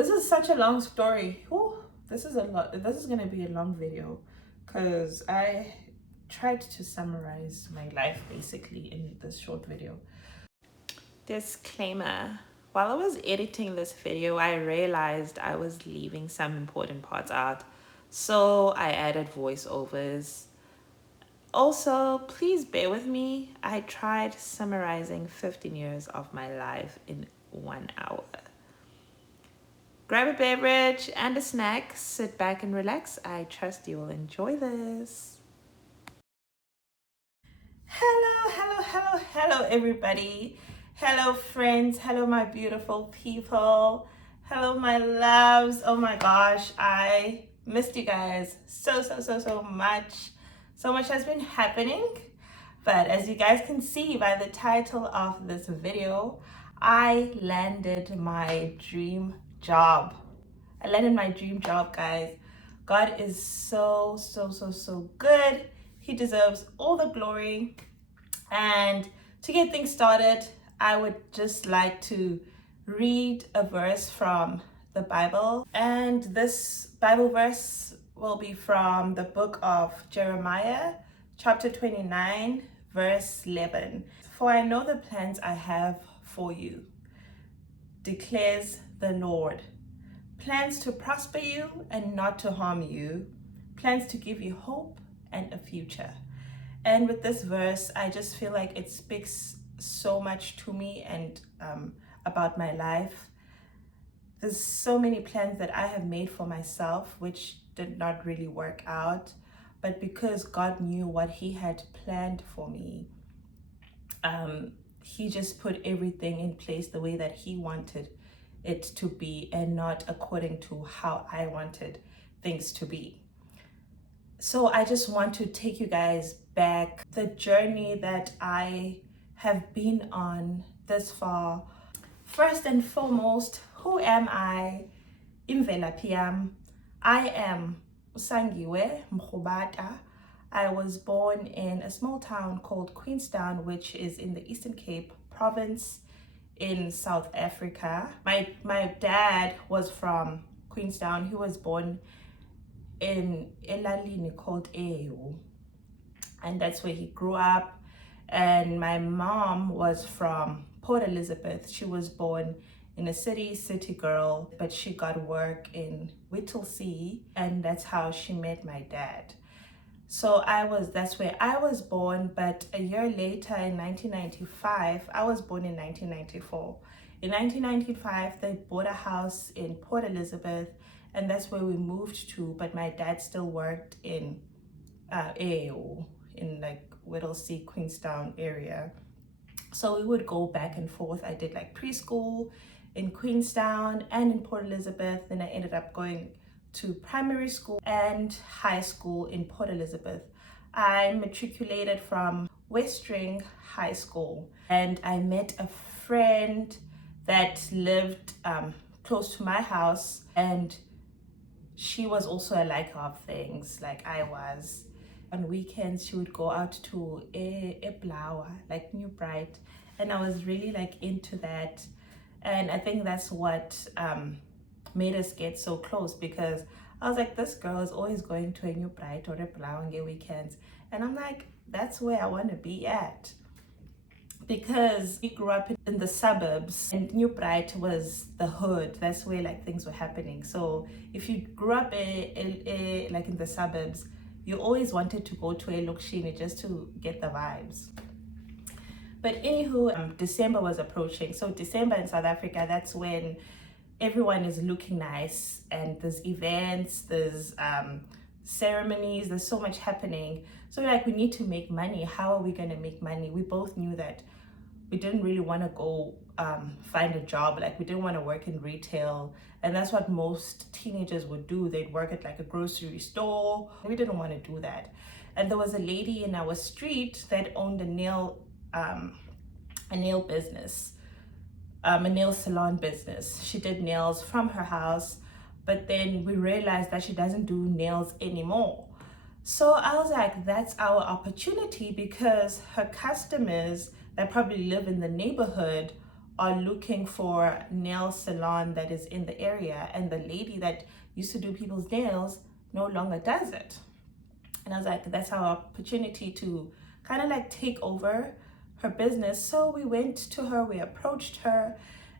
This is such a long story. Ooh, this is a lot. This is gonna be a long video because I tried to summarize my life basically in this short video. Disclaimer. While I was editing this video, I realized I was leaving some important parts out, so I added voiceovers. Also, please bear with me. I tried summarizing 15 years of my life in 1 hour. Grab a beverage and a snack, sit back and relax. I trust you will enjoy this. Hello everybody. Hello friends. Hello my beautiful people. Hello my loves. Oh my gosh, I missed you guys so much. So much has been happening, but as you guys can see by the title of this video, I landed my dream job. I landed my dream job, guys. God is so good. He deserves all the glory. And to get things started, I would just like to read a verse from the Bible. And this Bible verse will be from the book of Jeremiah, chapter 29, verse 11. For I know the plans I have for you, declares the Lord. Plans to prosper you and not to harm you. Plans to give you hope and a future. And with this verse, I just feel like it speaks so much to me and about my life. There's so many plans that I have made for myself, which did not really work out. But because God knew what He had planned for me, He just put everything in place the way that He wanted it to be and not according to how I wanted things to be. So I just want to take you guys back, the journey that I have been on this far. First and foremost, who am I? Imvelaphi yam. I am Usangiwe Mkhubata. I was born in a small town called Queenstown, which is in the Eastern Cape province in South Africa. My dad was from Queenstown. He was born in elalini called Eyo, and that's where he grew up. And my mom was from Port Elizabeth. She was born in a city girl, but she got work in Whittlesea, and that's how she met my dad. So that's where I was born. But a year later, in 1995, I was born in 1994. In 1995, they bought a house in Port Elizabeth, and that's where we moved to. But my dad still worked in AO, in like Whittlesea, Queenstown area. So we would go back and forth. I did like preschool in Queenstown and in Port Elizabeth. Then I ended up going to primary school and high school in Port Elizabeth. I matriculated from Westring High School, and I met a friend that lived close to my house, and she was also a liker of things like I was. On weekends, she would go out to a Blawa, like New Bright, and I was really like into that. And I think that's what made us get so close, because I was like, this girl is always going to a New Bright or a Blawa on weekends, and I'm like, that's where I want to be at. Because we grew up in the suburbs, and New Bright was the hood. That's where like things were happening. So if you grew up like in the suburbs, you always wanted to go to a Lokshini just to get the vibes. But anywho, December was approaching. So December in South Africa, that's when everyone is looking nice, and there's events, there's ceremonies, there's so much happening. So we're like, we need to make money. How are we going to make money? We both knew that we didn't really want to go find a job. Like, we didn't want to work in retail, and that's what most teenagers would do. They'd work at like a grocery store. We didn't want to do that. And there was a lady in our street that owned a nail business, a nail salon business. She did nails from her house, but then we realized that she doesn't do nails anymore. So I was like, that's our opportunity, because her customers that probably live in the neighborhood are looking for nail salon that is in the area, and the lady that used to do people's nails no longer does it. And I was like, that's our opportunity to kind of like take over her business. So we went to her, we approached her,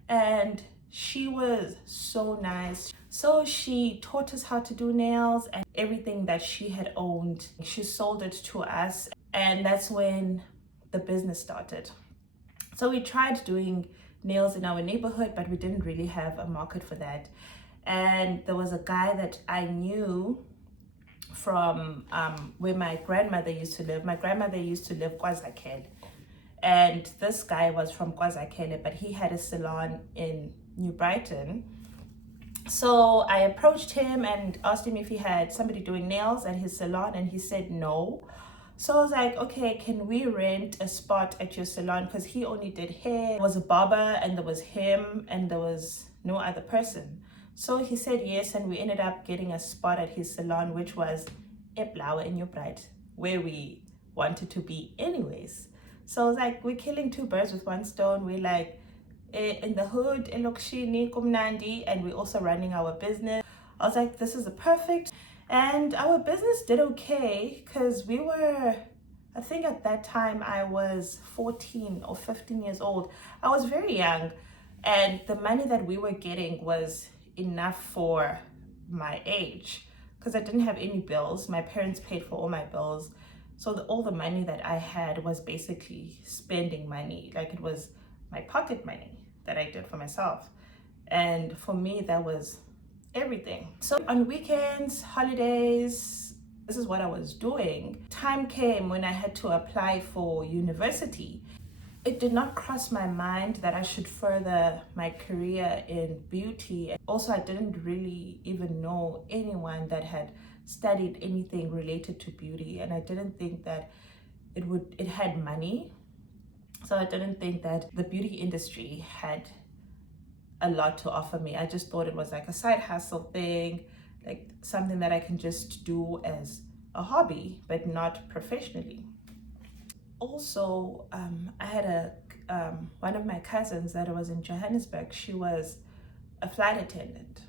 and she was so nice. So she taught us how to do nails, and everything that she had owned, she sold it to us. And that's when the business started. So we tried doing nails in our neighborhood, but we didn't really have a market for that. And there was a guy that I knew from where my grandmother used to live. My grandmother used to live KwaZakele, and this guy was from KwaZakele, but he had a salon in New Brighton. So I approached him and asked him if he had somebody doing nails at his salon, and he said no. So I was like, okay, can we rent a spot at your salon? Because he only did hair. There was a barber, and there was him, and there was no other person. So he said yes, and we ended up getting a spot at his salon, which was eBlaue in New Bright, where we wanted to be anyways. So I was like, we're killing two birds with one stone. We're like in the hood, elokishini, kumnandi, and we're also running our business. I was like, this is a perfect. And our business did okay, because we were, I think at that time I was 14 or 15 years old. I was very young, and the money that we were getting was enough for my age, because I didn't have any bills. My parents paid for all my bills. So all the money that I had was basically spending money. Like, it was my pocket money that I did for myself. And for me, that was everything. So on weekends, holidays, this is what I was doing. Time came when I had to apply for university. It did not cross my mind that I should further my career in beauty. Also, I didn't really even know anyone that had studied anything related to beauty, and I didn't think that it had money. So I didn't think that the beauty industry had a lot to offer me. I just thought it was like a side hustle thing, like something that I can just do as a hobby, but not professionally. Also, I had one of my cousins that was in Johannesburg. She was a flight attendant,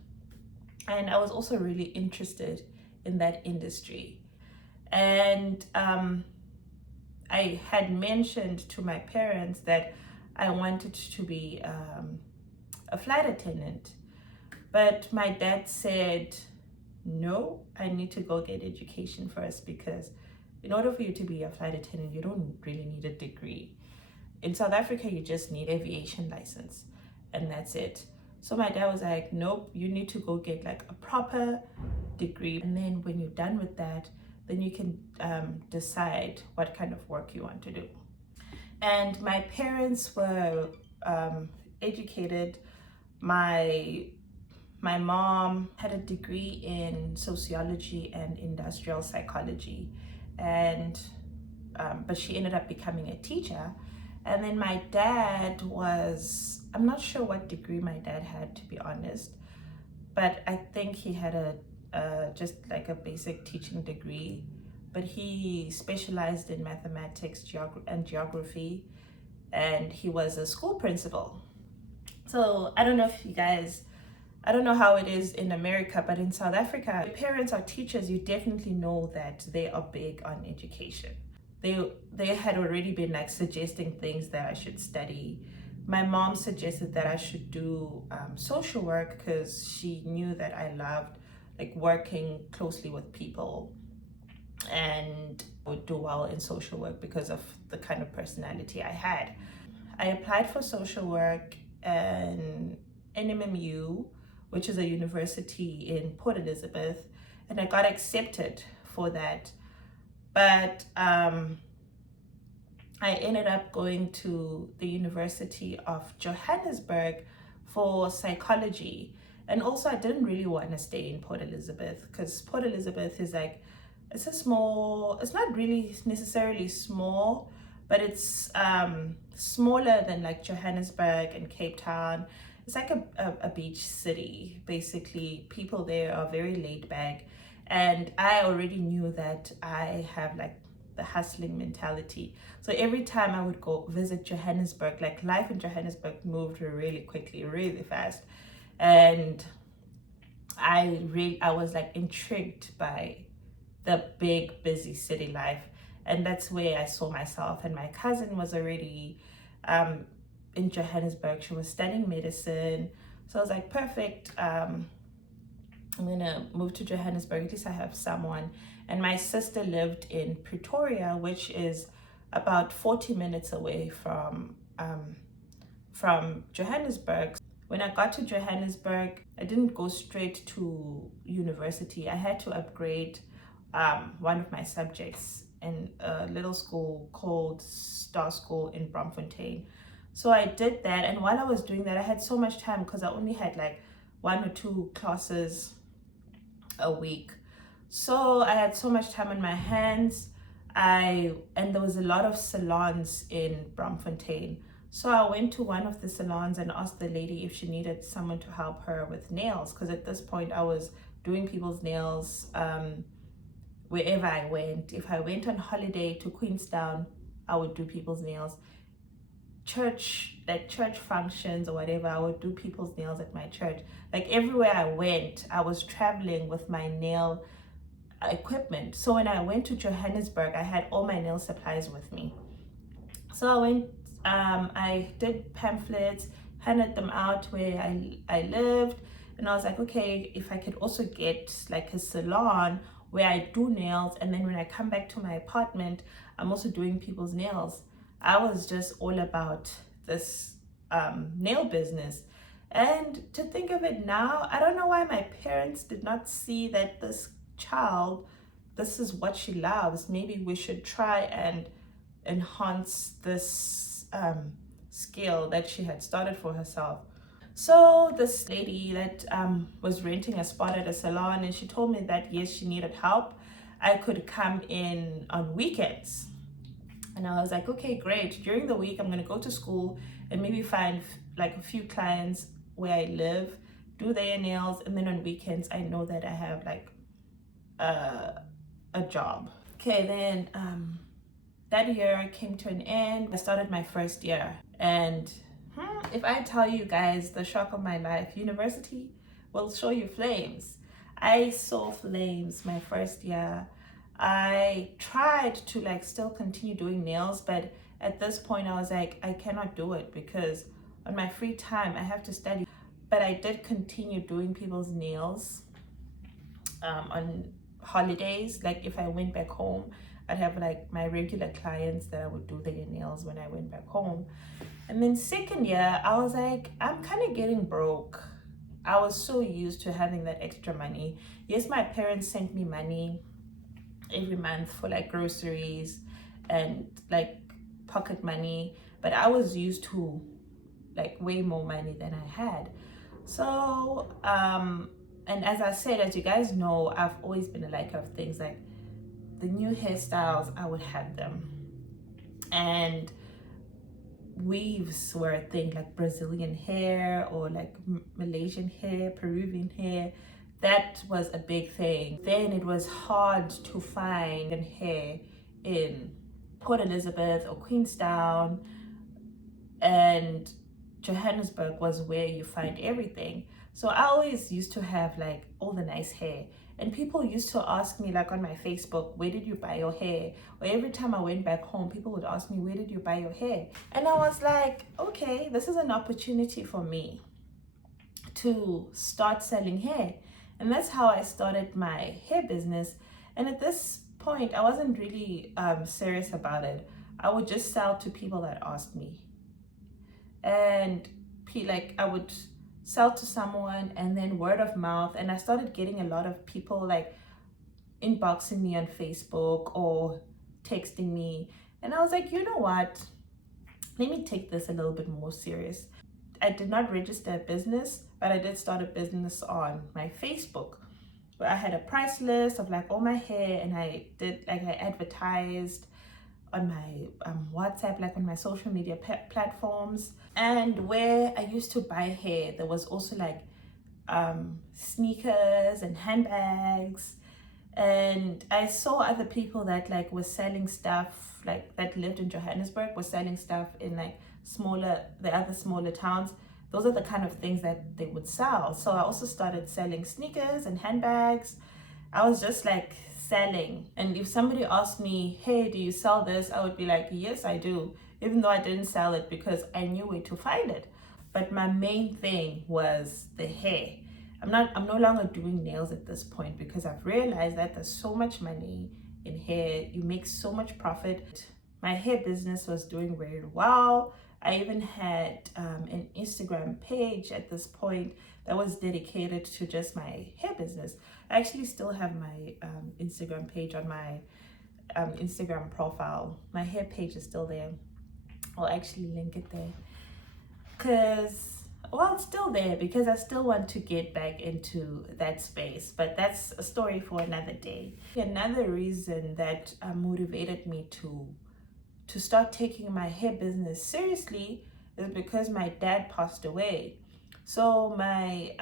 and I was also really interested in that industry. And I had mentioned to my parents that I wanted to be a flight attendant, but my dad said, no, I need to go get education first, because in order for you to be a flight attendant, you don't really need a degree. In South Africa, you just need aviation license, and that's it. So my dad was like, nope, you need to go get like a proper degree. And then when you're done with that, then you can decide what kind of work you want to do. And my parents were educated. My mom had a degree in sociology and industrial psychology, and but she ended up becoming a teacher. And then my dad was, I'm not sure what degree my dad had, to be honest, but I think he had just like a basic teaching degree, but he specialized in mathematics and geography, and he was a school principal. So I don't know if you guys, I don't know how it is in America, but in South Africa, if parents are teachers, you definitely know that they are big on education. They had already been like suggesting things that I should study. My mom suggested that I should do social work, because she knew that I loved like working closely with people, and would do well in social work because of the kind of personality I had. I applied for social work in NMMU, which is a university in Port Elizabeth, and I got accepted for that. But I ended up going to the University of Johannesburg for psychology. And also, I didn't really want to stay in Port Elizabeth, because Port Elizabeth is like, it's a small, it's not really necessarily small, but it's smaller than like Johannesburg and Cape Town. It's like a beach city, basically. People there are very laid back. And I already knew that I have like the hustling mentality. So every time I would go visit Johannesburg, like life in Johannesburg moved really quickly, really fast. And I was like intrigued by the big busy city life, and that's where I saw myself. And my cousin was already um, in Johannesburg. She was studying medicine, so I was like, perfect. I'm gonna move to Johannesburg. At least I have someone. And my sister lived in Pretoria, which is about 40 minutes away from Johannesburg. When I got to Johannesburg, I didn't go straight to university. I had to upgrade one of my subjects in a little school called Star School in Braamfontein. So I did that, and while I was doing that, I had so much time because I only had like 1 or 2 classes a week. So I had so much time on my hands. And there was a lot of salons in Braamfontein. So I went to one of the salons and asked the lady if she needed someone to help her with nails, because at this point I was doing people's nails wherever I went. If I went on holiday to Queenstown, I would do people's nails. Church functions or whatever, I would do people's nails at my church. Like everywhere I went, I was traveling with my nail equipment. So when I went to Johannesburg, I had all my nail supplies with me. So I went, I did pamphlets, handed them out where I lived, and I was like, okay, if I could also get like a salon where I do nails, and then when I come back to my apartment, I'm also doing people's nails. I was just all about this nail business. And to think of it now, I don't know why my parents did not see that this child, this is what she loves. Maybe we should try and enhance this skill that she had started for herself. So this lady that was renting a spot at a salon, and she told me that yes, she needed help. I could come in on weekends. And I was like, okay, great. During the week, I'm going to go to school and maybe find like a few clients where I live, do their nails. And then on weekends, I know that I have like a job. Okay, then that year came to an end. I started my first year. And if I tell you guys the shock of my life, university will show you flames. I saw flames my first year. I tried to like still continue doing nails, but at this point I was like, I cannot do it because on my free time I have to study. But I did continue doing people's nails on holidays. Like if I went back home, I'd have like my regular clients that I would do their nails when I went back home. And then second year, I was like, I'm kind of getting broke. I was so used to having that extra money. Yes, my parents sent me money every month for like groceries and like pocket money, but I was used to like way more money than I had. So and as I said, as you guys know, I've always been a liker of things like the new hairstyles. I would have them, and weaves were a thing, like Brazilian hair or like Malaysian hair, Peruvian hair. That was a big thing. Then it was hard to find hair in Port Elizabeth or Queenstown, and Johannesburg was where you find everything. So I always used to have like all the nice hair, and people used to ask me like on my Facebook, where did you buy your hair? Or every time I went back home, people would ask me, where did you buy your hair? And I was like, okay, this is an opportunity for me to start selling hair. And that's how I started my hair business. And at this point, I wasn't really serious about it. I would just sell to people that asked me. And like I would sell to someone, and then word of mouth. And I started getting a lot of people like inboxing me on Facebook or texting me. And I was like, you know what? Let me take this a little bit more serious. I did not register a business, but I did start a business on my Facebook where I had a price list of like all my hair, and I did like I advertised on my WhatsApp, like on my social media platforms. And where I used to buy hair, there was also like sneakers and handbags And I saw other people that like were selling stuff, like that lived in Johannesburg, were selling stuff in like the other smaller towns. Those are the kind of things that they would sell. So I also started selling sneakers and handbags. I was just like selling. And if somebody asked me, hey, do you sell this? I would be like, yes, I do. Even though I didn't sell it because I knew where to find it. But my main thing was the hair. I'm no longer doing nails at this point because I've realized that there's so much money in hair. You make so much profit. My hair business was doing very well. I even had an Instagram page at this point that was dedicated to just my hair business. I actually still have my Instagram page on my Instagram profile. My hair page is still there. I'll actually link it there because, well, it's still there because I still want to get back into that space, but that's a story for another day. Another reason that motivated me to start taking my hair business seriously is because my dad passed away. So my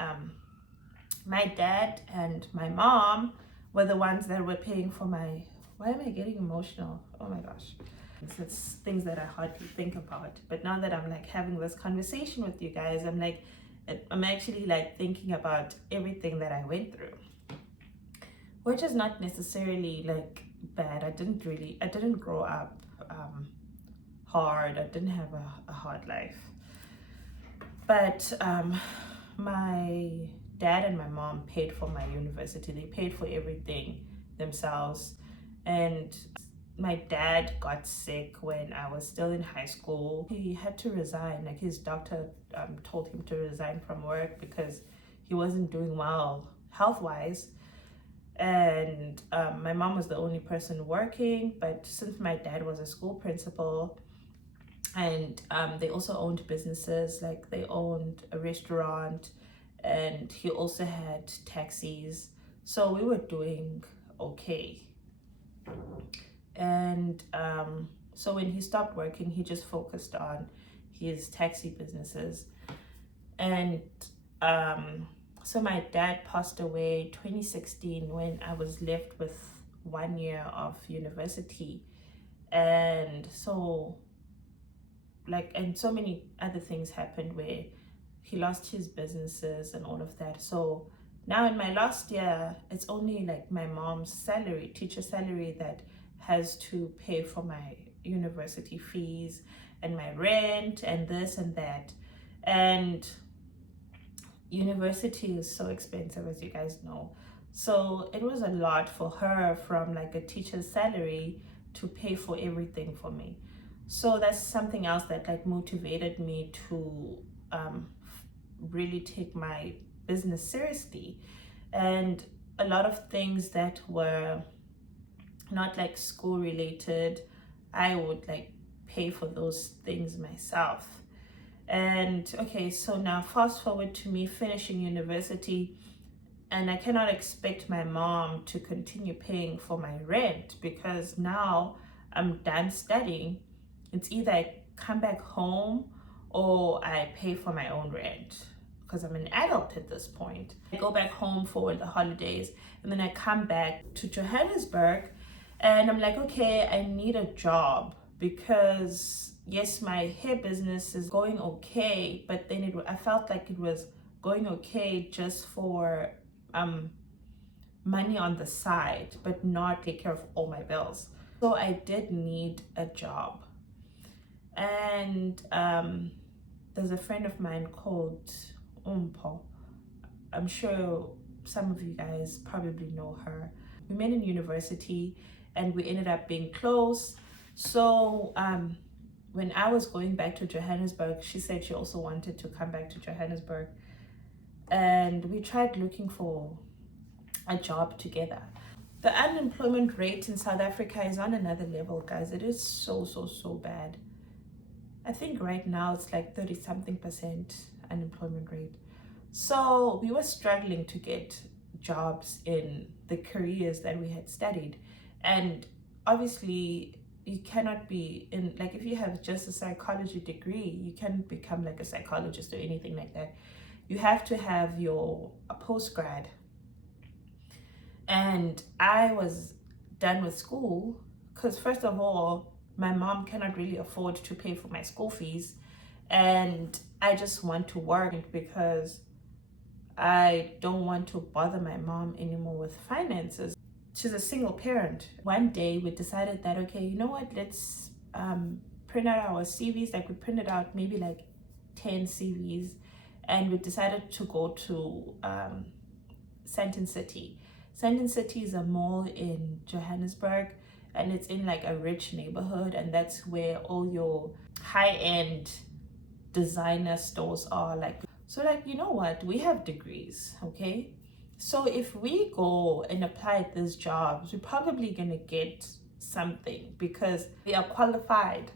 dad and my mom were the ones that were paying for my, why am I getting emotional? Oh my gosh. It's things that I hardly think about. But now that I'm like having this conversation with you guys, I'm actually like thinking about everything that I went through, which is not necessarily like bad. I didn't grow up hard. I didn't have a hard life. But my dad and my mom paid for my university. They paid for everything themselves. And my dad got sick when I was still in high school. He had to resign. Like his doctor told him to resign from work because he wasn't doing well health-wise. And my mom was the only person working. But since my dad was a school principal, and they also owned businesses, like they owned a restaurant, and he also had taxis. So we were doing okay. And so when he stopped working, he just focused on his taxi businesses. And so my dad passed away 2016 when I was left with 1 year of university. And so and so many other things happened where he lost his businesses and all of that. So now in my last year, it's only like my mom's salary, teacher salary, that has to pay for my university fees and my rent and this and that. And university is so expensive, as you guys know. So it was a lot for her from like a teacher's salary to pay for everything for me. So that's something else that like motivated me to really take my business seriously. And a lot of things that were not like school related, I would like pay for those things myself. And okay, so now fast forward to me finishing university, and I cannot expect my mom to continue paying for my rent because now I'm done studying. It's either I come back home or I pay for my own rent because I'm an adult at this point. I go back home for the holidays and then I come back to Johannesburg and I'm like, okay, I need a job because yes, my hair business is going okay, but then I felt like it was going okay just for money on the side, but not take care of all my bills. So I did need a job. And there's a friend of mine called Umpo. I'm sure some of you guys probably know her. We met in university and we ended up being close. So when I was going back to Johannesburg, she said she also wanted to come back to Johannesburg. And we tried looking for a job together. The unemployment rate in South Africa is on another level, guys. It is so bad. I think right now it's like 30-something% unemployment rate. So we were struggling to get jobs in the careers that we had studied. And obviously you cannot be in, like if you have just a psychology degree, you can't become like a psychologist or anything like that. You have to have a postgrad. And I was done with school because, first of all, my mom cannot really afford to pay for my school fees. And I just want to work because I don't want to bother my mom anymore with finances. She's a single parent. One day we decided that, okay, you know what, let's print out our CVs. Like we printed out maybe like 10 CVs, and we decided to go to Sandton City. Sandton City is a mall in Johannesburg, and it's in like a rich neighborhood, and that's where all your high-end designer stores are. Like, so like, you know what, we have degrees, okay? So if we go and apply at these jobs, we're probably gonna get something because we are qualified,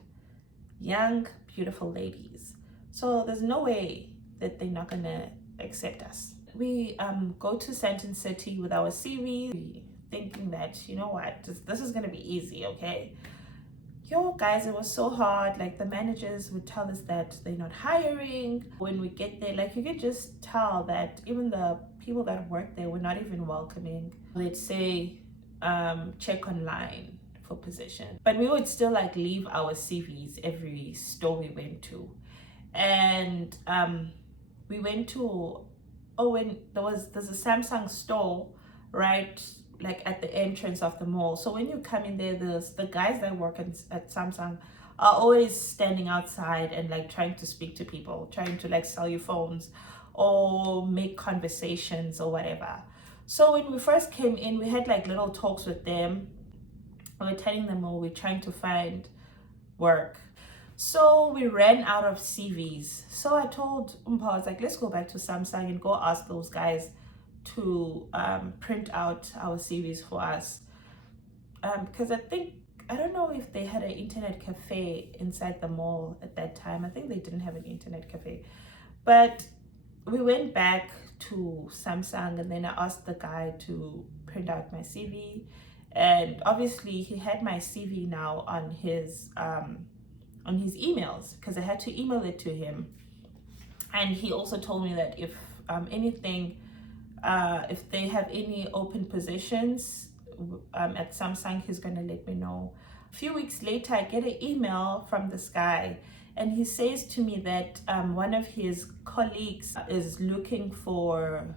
young, beautiful ladies. So there's no way that they're not gonna accept us. We go to Sandton City with our CV, thinking that, you know what, this is gonna be easy, okay? Yo, guys, it was so hard. Like the managers would tell us that they're not hiring. When we get there, like you could just tell that even the people that work there were not even welcoming. They'd say, check online for position. But we would still like leave our CVs every store we went to. And we went to, when there's a Samsung store, right? Like at the entrance of the mall. So when you come in there, the guys that work at Samsung are always standing outside and like trying to speak to people, trying to like sell you phones or make conversations or whatever. So when we first came in, we had like little talks with them. We were telling them, oh, we're trying to find work. So we ran out of CVs. So I told Umpa, I was like, let's go back to Samsung and go ask those guys to print out our CVs for us, because I don't know if they had an internet cafe inside the mall at that time. I think they didn't have an internet cafe, but we went back to Samsung and then I asked the guy to print out my CV, and obviously he had my CV now on his emails because I had to email it to him, and he also told me that if they have any open positions at Samsung, he's going to let me know. A few weeks later, I get an email from this guy, and he says to me that one of his colleagues is looking for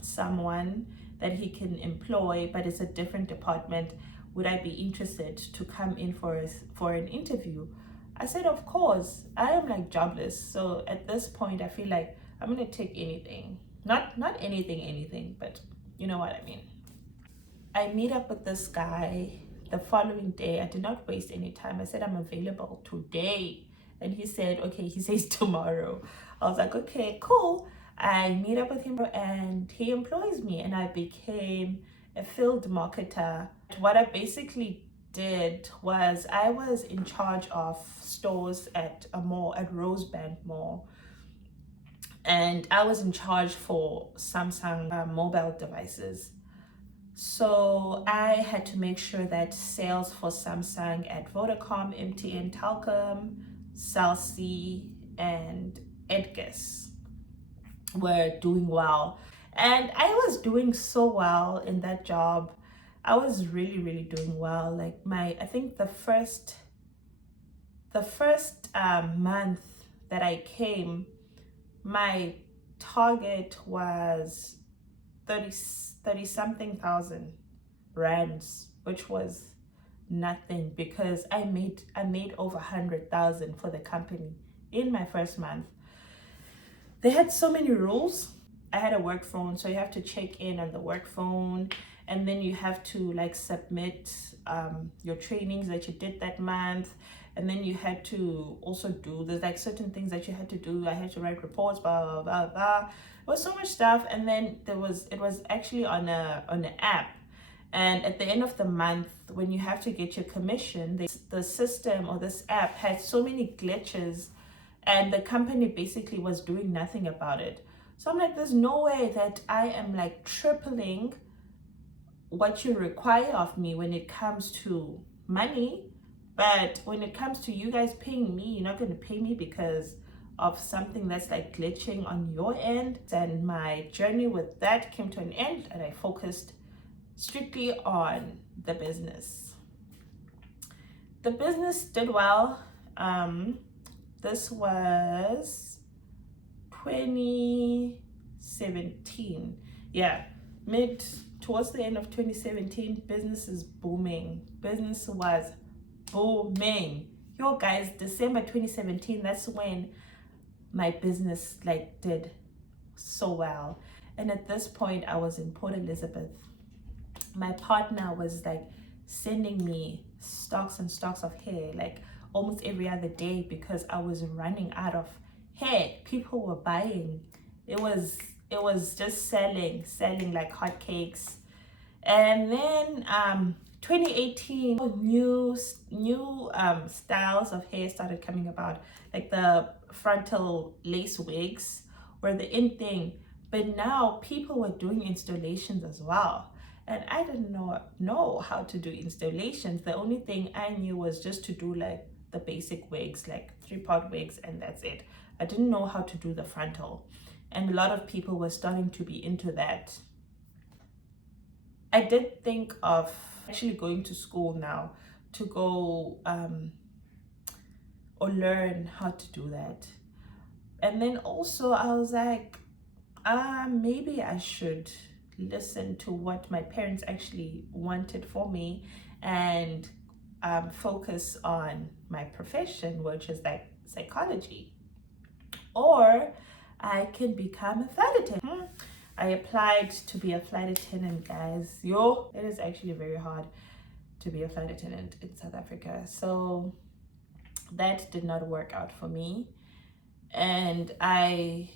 someone that he can employ, but it's a different department. Would I be interested to come in for an interview? I said, of course. I am like jobless, so at this point, I feel like I'm going to take anything. Not anything, but you know what I mean. I meet up with this guy the following day. I did not waste any time. I said, I'm available today. And he said, okay, he says tomorrow. I was like, okay, cool. I meet up with him and he employs me, and I became a field marketer. What I basically did was I was in charge of stores at a mall, at Roseband Mall. And I was in charge for Samsung mobile devices. So I had to make sure that sales for Samsung at Vodacom, MTN, Telkom, Cell C, and Edgars were doing well. And I was doing so well in that job. I was really, really doing well. Like I think the first month that I came, my target was 30 something thousand rands, which was nothing because I made over 100,000 for the company in my first month. They had so many rules. I had a work phone, so you have to check in on the work phone, and then you have to like submit your trainings that you did that month. And then you had to also there's like certain things that you had to do. I had to write reports, blah, blah, blah, blah. It was so much stuff. And then it was actually on an app. And at the end of the month, when you have to get your commission, the system or this app had so many glitches, and the company basically was doing nothing about it. So I'm like, there's no way that I am like tripling what you require of me when it comes to money. But when it comes to you guys paying me, you're not going to pay me because of something that's like glitching on your end. And my journey with that came to an end, and I focused strictly on the business. The business did well. This was 2017. Yeah, mid towards the end of 2017, business is booming. Business was booming. Yo guys, December 2017, that's when my business like did so well. And at this point, I was in Port Elizabeth. My partner was like sending me stocks and stocks of hair like almost every other day because I was running out of hair. People were buying. It was just selling like hotcakes. And then 2018, new styles of hair started coming about, like the frontal lace wigs were the in thing. But now people were doing installations as well, and I didn't know how to do installations. The only thing I knew was just to do like the basic wigs, like 3-part wigs, and that's it. I didn't know how to do the frontal, and a lot of people were starting to be into that. I did think of actually going to school now to go or learn how to do that. And then also I was like, maybe I should listen to what my parents actually wanted for me and focus on my profession, which is like psychology. Or I can become a flight attendant. I applied to be a flight attendant, guys. Yo, it is actually very hard to be a flight attendant in South Africa. So that did not work out for me. And I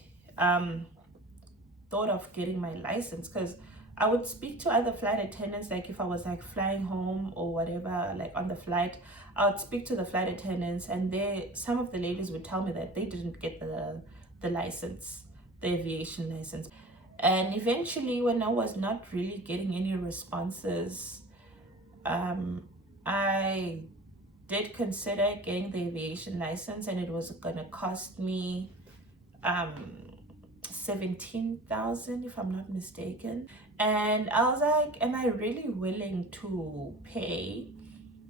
thought of getting my license because I would speak to other flight attendants, like if I was like flying home or whatever, like on the flight, I would speak to the flight attendants, and some of the ladies would tell me that they didn't get the license, the aviation license. And eventually, when I was not really getting any responses, I did consider getting the aviation license, and it was gonna cost me 17,000 if I'm not mistaken. And I was like, am I really willing to pay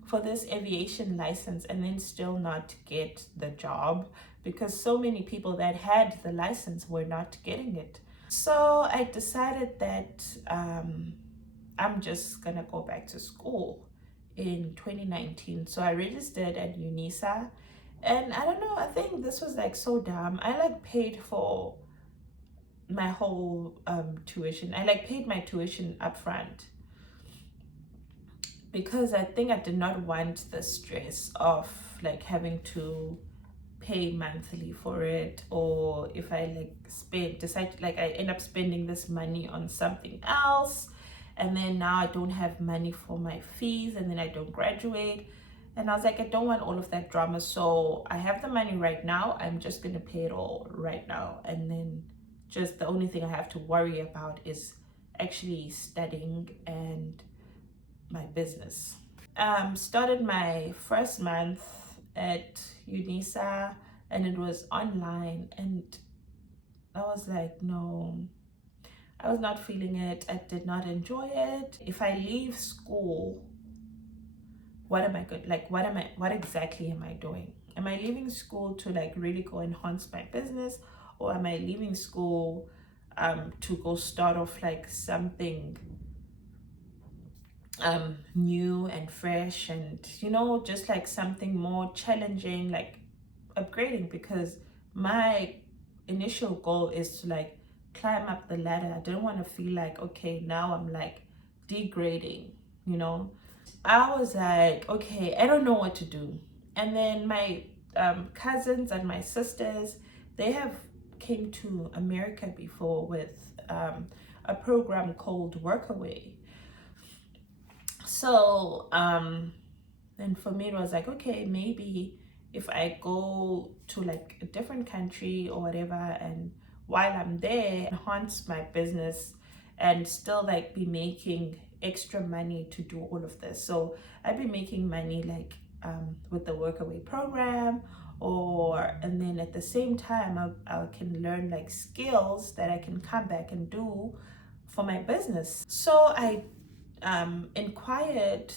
for this aviation license and then still not get the job? Because so many people that had the license were not getting it. So I decided that I'm just gonna go back to school in 2019. So I registered at UNISA, and I don't know, I think this was like so dumb. I like paid for my whole tuition. I like paid my tuition upfront because I think I did not want the stress of like having to pay monthly for it, or if I I end up spending this money on something else, and then now I don't have money for my fees, and then I don't graduate. And I was like, I don't want all of that drama, so I have the money right now. I'm just gonna pay it all right now, and then just the only thing I have to worry about is actually studying and my business. Started my first month at UNISA, and it was online, and I was like, no, I was not feeling it. I did not enjoy it. If I leave school, what am I good? Like, what exactly am I doing? Am I leaving school to like really go enhance my business, or am I leaving school to go start off like something new and fresh, and just like something more challenging, like upgrading? Because my initial goal is to like climb up the ladder. I didn't want to feel like, okay, now I'm like degrading. I was like, okay, I don't know what to do. And then my cousins and my sisters, they have came to America before with a program called Workaway. So and for me it was like, okay, maybe if I go to like a different country or whatever, and while I'm there, enhance my business and still like be making extra money to do all of this. So I'd be making money like with the Workaway program, and then at the same time I can learn like skills that I can come back and do for my business. So I inquired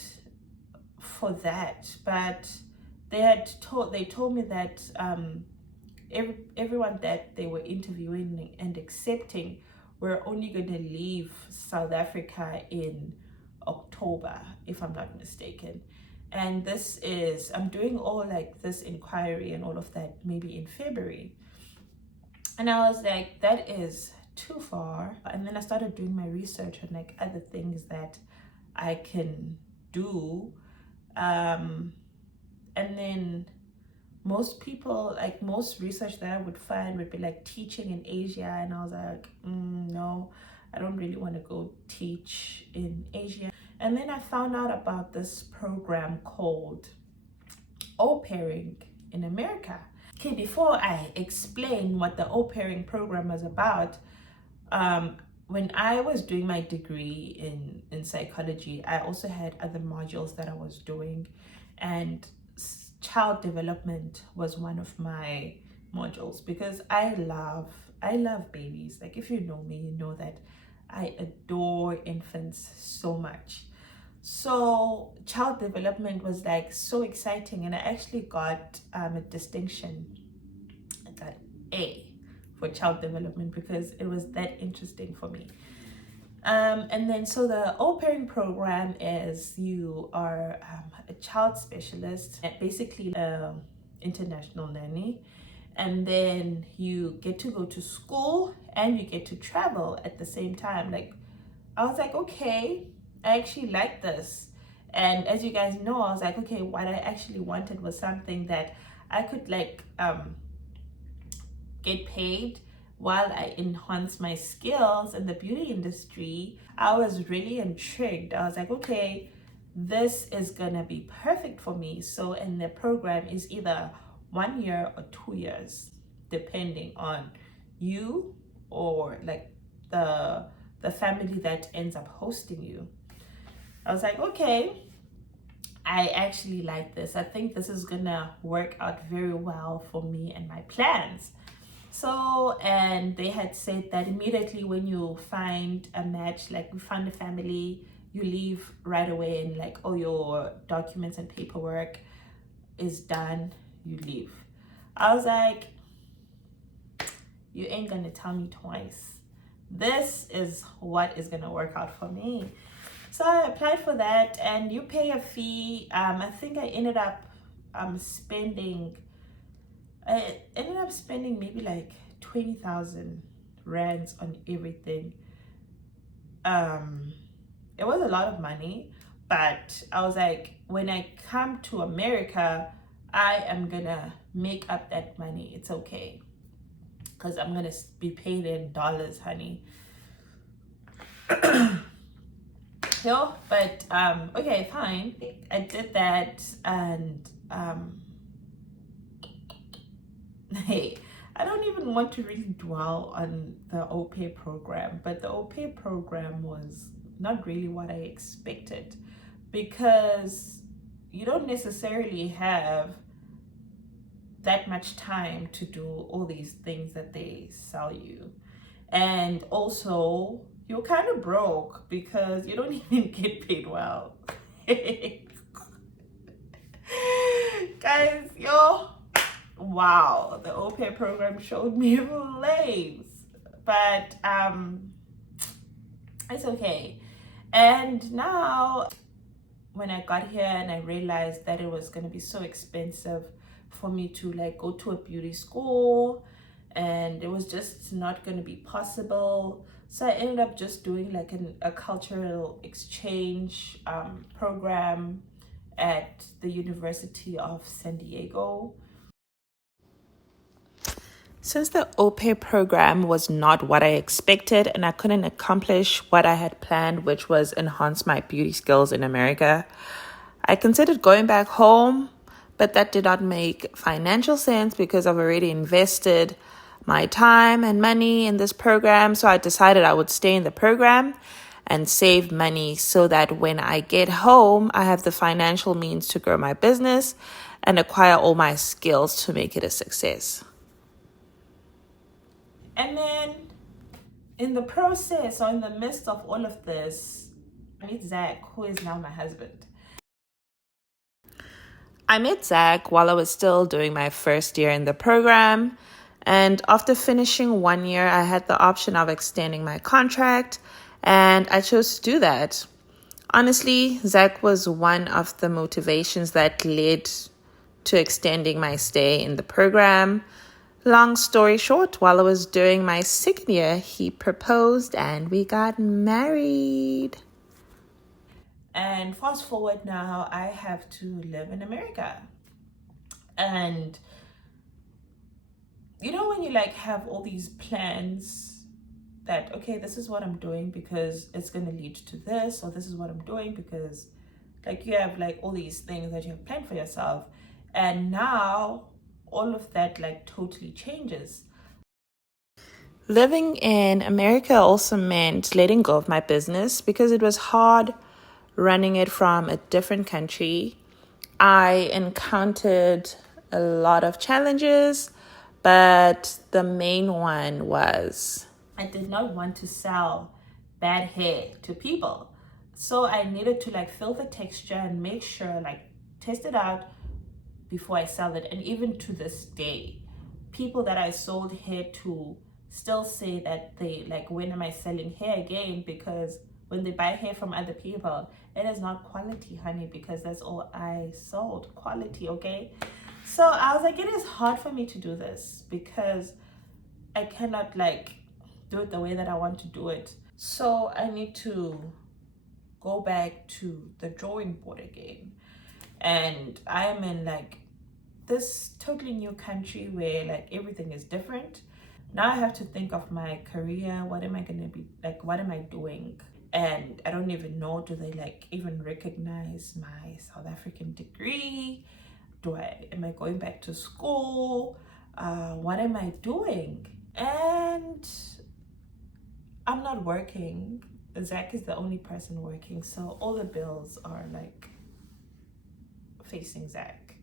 for that, but they told me that everyone that they were interviewing and accepting were only going to leave South Africa in October, if I'm not mistaken. And I'm doing all like this inquiry and all of that maybe in February. And I was like, that is too far. And then I started doing my research on like other things that I can do. And then most people, like most research that I would find would be like teaching in Asia. And I was like, no, I don't really want to go teach in Asia. And then I found out about this program called au pairing in America. Okay, before I explain what the au pairing program was about, when I was doing my degree in psychology, I also had other modules that I was doing, and child development was one of my modules because I love babies. Like, if you know me, you know that I adore infants so much. So child development was like so exciting, and I actually got a distinction. I got A for child development because it was that interesting for me. And then so the au pairing program is you are a child specialist, basically international nanny, and then you get to go to school and you get to travel at the same time. Like, I was like, okay, I actually like this. And as you guys know, I was like, okay, what I actually wanted was something that I could like get paid while I enhance my skills in the beauty industry. I was really intrigued. I was like, okay, this is gonna be perfect for me. So, and the program is either 1 year or 2 years, depending on you or like the family that ends up hosting you. I was like, okay, I actually like this. I think this is gonna work out very well for me and my plans. So, and they had said that immediately when you find a match, like we found a family, you leave right away, and like all your documents and paperwork is done, you leave. I was like, you ain't gonna tell me twice. This is what is gonna work out for me. So I applied for that, and you pay a fee. I think I ended up spending maybe like 20,000 rands on everything. It was a lot of money, but I was like, when I come to America, I am gonna make up that money. It's okay, because I'm gonna be paid in dollars, honey. No, but okay, fine. I did that, and hey, I don't even want to really dwell on the au pair program, but the au pair program was not really what I expected, because you don't necessarily have that much time to do all these things that they sell you. And also, you're kind of broke because you don't even get paid well. Guys, wow, the au pair program showed me flames, but it's okay. And now, when I got here and I realized that it was going to be so expensive for me to like go to a beauty school, and it was just not going to be possible, so I ended up just doing like a cultural exchange program at the University of San Diego. Since the au pair program was not what I expected and I couldn't accomplish what I had planned, which was enhance my beauty skills in America, I considered going back home, but that did not make financial sense because I've already invested my time and money in this program. So I decided I would stay in the program and save money so that when I get home, I have the financial means to grow my business and acquire all my skills to make it a success. And then in the process, or in the midst of all of this, I meet Zach, who is now my husband. I met Zach while I was still doing my first year in the program. And after finishing 1 year, I had the option of extending my contract, and I chose to do that. Honestly, Zach was one of the motivations that led to extending my stay in the program. Long story short, while I was doing my second year, he proposed and we got married. And fast forward now, I have to live in America. And you know, when you like have all these plans that, okay, this is what I'm doing because it's going to lead to this, or this is what I'm doing because like you have like all these things that you have planned for yourself. And now all of that like totally changes. Living in America also meant letting go of my business because it was hard running it from a different country. I encountered a lot of challenges, but the main one was I did not want to sell bad hair to people. So I needed to like feel the texture and make sure, like test it out before I sell it. And even to this day, people that I sold hair to still say that they like, when am I selling hair again? Because when they buy hair from other people, it is not quality, honey, because that's all I sold, quality, okay? So I was like, it is hard for me to do this because I cannot like do it the way that I want to do it. So I need to go back to the drawing board again. And I am in like this totally new country where like everything is different. Now I have to think of my career. What am I gonna be like? What am I doing? And I don't even know, do they like even recognize my South African degree? Am I going back to school? What am I doing? And I'm not working. Zach is the only person working, so all the bills are like facing Zach.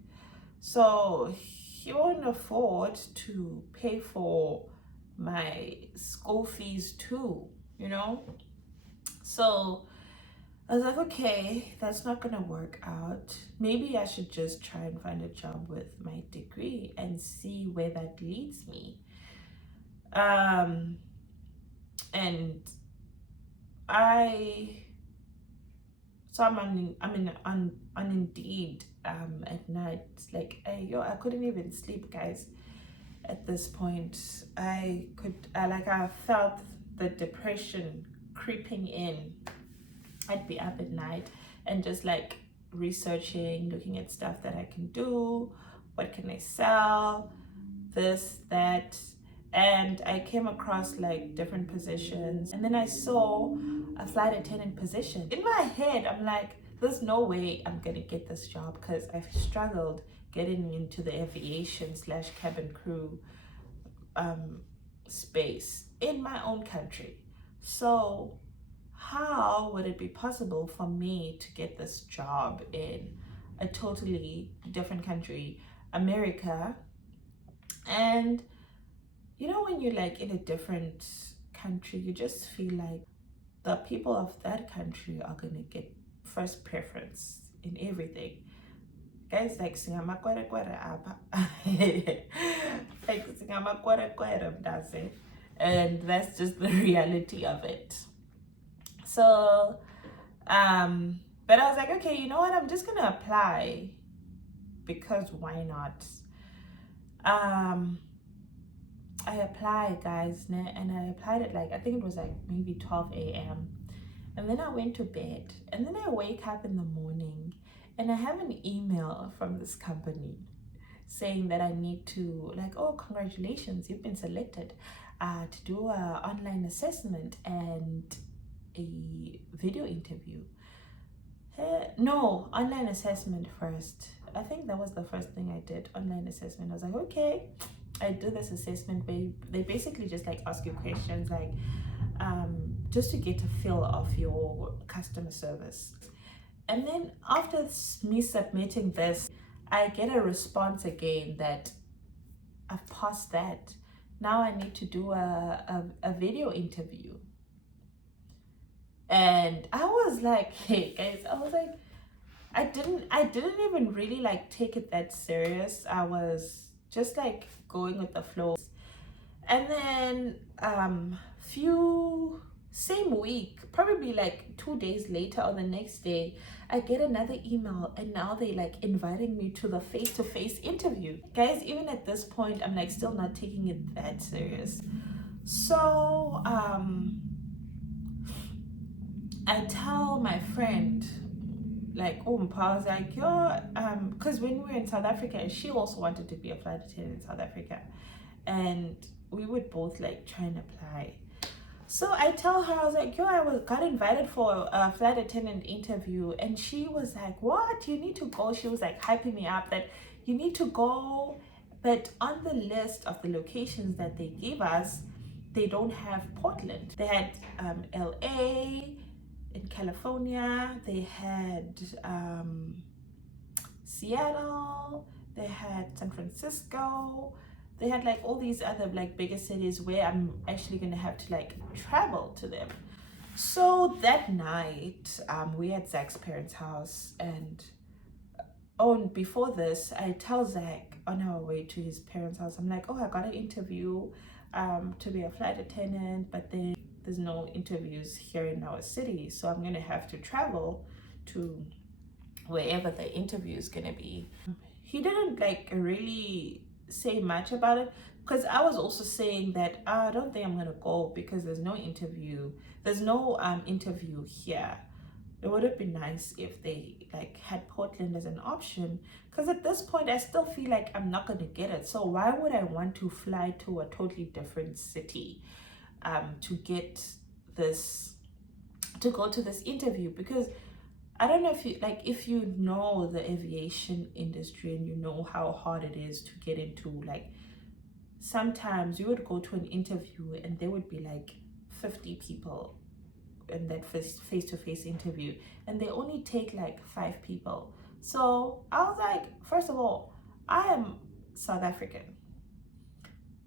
So he won't afford to pay for my school fees too, you know? So I was like, okay, that's not gonna work out. Maybe I should just try and find a job with my degree and see where that leads me. And I so on Indeed at night. Like I couldn't even sleep, guys. At this point, I felt the depression creeping in. I'd be up at night and just like researching, looking at stuff that I can do. What can I sell? This, that. And I came across like different positions. And then I saw a flight attendant position. In my head, I'm like, there's no way I'm going to get this job because I've struggled getting into the aviation / cabin crew space in my own country. So how would it be possible for me to get this job in a totally different country, America? And you know, when you're like in a different country, you just feel like the people of that country are gonna get first preference in everything. Guys, like singamakwere apa. Like singamakwere that's it. And that's just the reality of it. So but I was like, okay, you know what, I'm just gonna apply because why not? I applied, guys, and I applied at like, I think it was like maybe 12 a.m. And then I went to bed, and then I wake up in the morning and I have an email from this company saying that I need to like, oh, congratulations, you've been selected to do an online assessment and a video interview. No, online assessment first. I think that was the first thing I did, online assessment. I was like, okay, I do this assessment where they basically just like ask you questions like just to get a feel of your customer service. And then after me submitting this, I get a response again that I've passed that. Now I need to do a video interview. And I was like, hey guys, I was like, I didn't even really like take it that serious. I was just like going with the flow. And then few same week, probably like 2 days later or the next day, I get another email, and now they like inviting me to the face-to-face interview. Guys, even at this point, I'm like still not taking it that serious. So I tell my friend, like, oh, I was like, yo, because when we were in South Africa, she also wanted to be a flight attendant in South Africa, and we would both like try and apply. So I tell her, I was like, yo, got invited for a flight attendant interview, and she was like, what? You need to go. She was like hyping me up that you need to go, but on the list of the locations that they gave us, they don't have Portland. They had LA. In California, they had Seattle, they had San Francisco, they had like all these other like bigger cities where I'm actually gonna have to like travel to them. So that night, we at Zach's parents' house, and before this, I tell Zach on our way to his parents' house, I'm like, oh, I got an interview to be a flight attendant, but then there's no interviews here in our city, so I'm gonna have to travel to wherever the interview is gonna be. He didn't like really say much about it, because I was also saying that I don't think I'm gonna go because there's no interview here. It would have been nice if they like had Portland as an option, because at this point I still feel like I'm not gonna get it. So why would I want to fly to a totally different city to go to this interview? Because I don't know if you know the aviation industry and you know how hard it is to get into. Like sometimes you would go to an interview and there would be like 50 people in that face-to-face interview, and they only take like 5 people. So I was like, first of all, I am South African,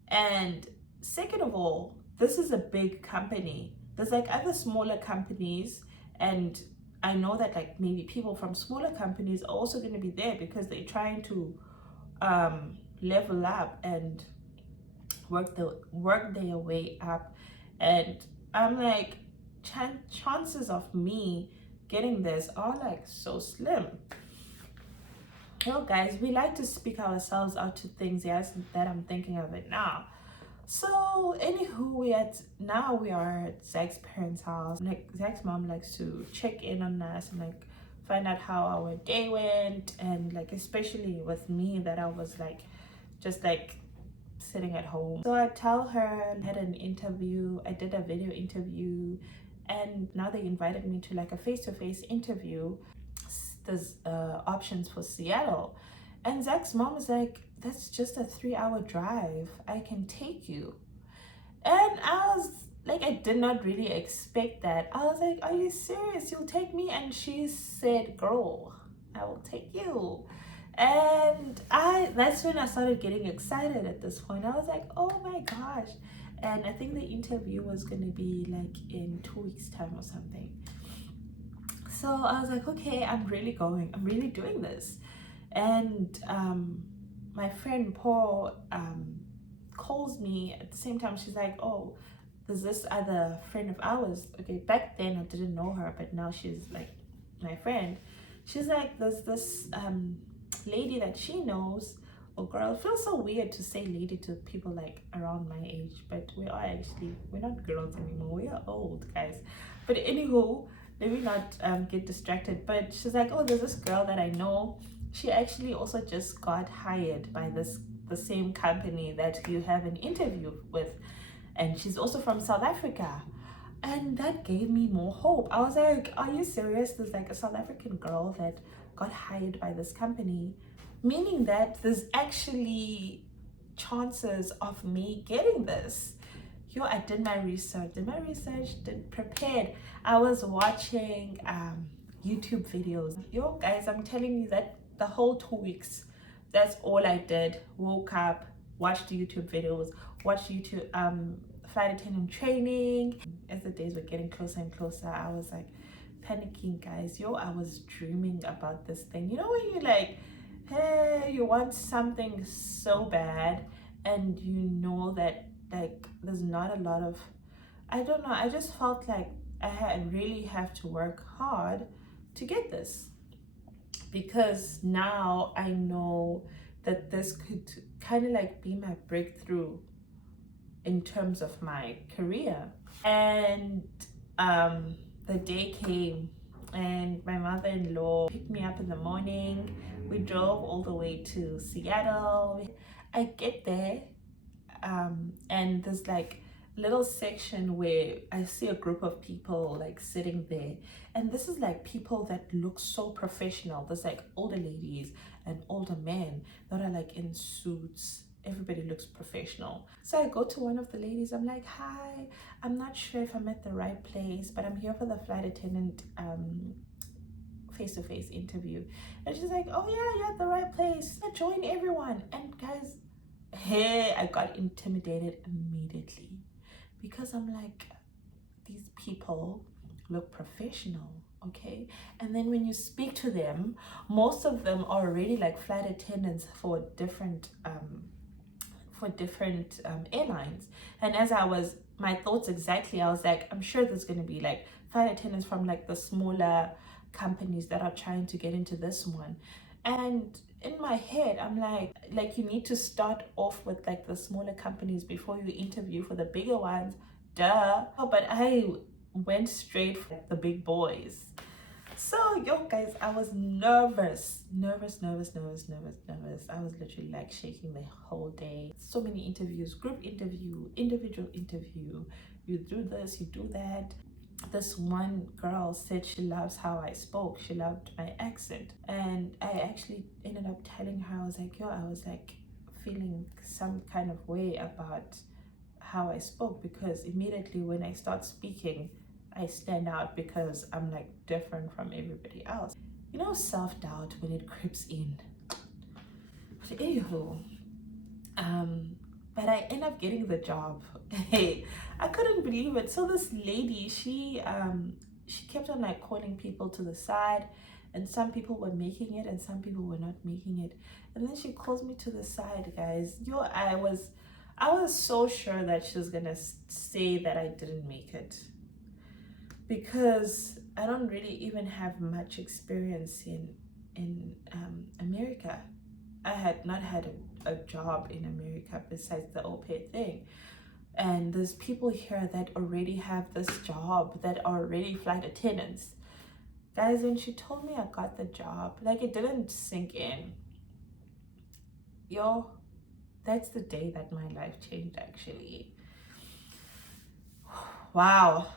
and second of all, this is a big company. There's like other smaller companies, and I know that like maybe people from smaller companies are also going to be there because they're trying to level up and work their way up. And I'm like, chances of me getting this are like so slim. Well, guys, we like to speak ourselves out to things. Yes, that I'm thinking of it now. So anywho, we are at Zach's parents' house. Like Zach's mom likes to check in on us and like find out how our day went, and like especially with me that I was like just like sitting at home. So I tell her I had an interview, I did a video interview, and now they invited me to like a face-to-face interview. There's options for Seattle, and Zach's mom is like, that's just a 3-hour drive, I can take you. And I was like, I did not really expect that. I was like, are you serious? You'll take me? And she said, girl, I will take you. And that's when I started getting excited at this point. I was like, oh my gosh. And I think the interview was going to be like in 2 weeks time or something. So I was like, okay, I'm really doing this. And my friend Paul calls me at the same time. She's like, oh, there's this other friend of ours. Okay, back then I didn't know her, but now she's like my friend. She's like, there's this lady that she knows, or girl. It feels so weird to say lady to people like around my age, but we're not girls anymore. We are old, guys. But anywho, let me not get distracted. But she's like, oh, there's this girl that I know. She actually also just got hired by the same company that you have an interview with, and she's also from South Africa. And that gave me more hope. I was like, are you serious? There's like a South African girl that got hired by this company, meaning that there's actually chances of me getting this. Yo, I did my research, prepared. I was watching YouTube videos. Yo, guys, I'm telling you that the whole 2 weeks, that's all I did. Woke up, watched YouTube videos, watched YouTube flight attendant training. As the days were getting closer and closer, I was like, panicking, guys. Yo, I was dreaming about this thing. You know when you like, hey, you want something so bad, and you know that like there's not a lot of, I don't know, I just felt like really have to work hard to get this, because now I know that this could kind of like be my breakthrough in terms of my career. And the day came, and my mother-in-law picked me up in the morning. We drove all the way to Seattle. I get there, and there's like little section where I see a group of people like sitting there, and this is like people that look so professional. There's like older ladies and older men that are like in suits. Everybody looks professional. So I go to one of the ladies. I'm like, hi, I'm not sure if I'm at the right place, but I'm here for the flight attendant face-to-face interview. And she's like, oh yeah, you're at the right place. Join everyone. And guys, hey, I got intimidated immediately, because I'm like, these people look professional, okay? And then when you speak to them, most of them are already like flight attendants for different airlines. And as I was, my thoughts exactly, I was like, I'm sure there's going to be like flight attendants from like the smaller companies that are trying to get into this one. And in my head, I'm like you need to start off with like the smaller companies before you interview for the bigger ones, duh. But I went straight for the big boys. So yo guys, I was nervous. I was literally like shaking the whole day. So many interviews, group interview, individual interview. You do this, you do that. This one girl said she loves how I spoke. She loved my accent. And I actually ended up telling her, I was like, yo, I was like feeling some kind of way about how I spoke, because immediately when I start speaking, I stand out because I'm like different from everybody else. You know, self-doubt when it creeps in. But anywho, but I end up getting the job. Hey, I couldn't believe it. So this lady, she kept on like calling people to the side, and some people were making it and some people were not making it. And then she calls me to the side, guys. Yo, I was so sure that she was gonna say that I didn't make it, because I don't really even have much experience in America. I had not had a job in America besides the au pair thing. And there's people here that already have this job, that are already flight attendants. Guys, when she told me I got the job, like it didn't sink in. Yo, that's the day that my life changed actually. Wow.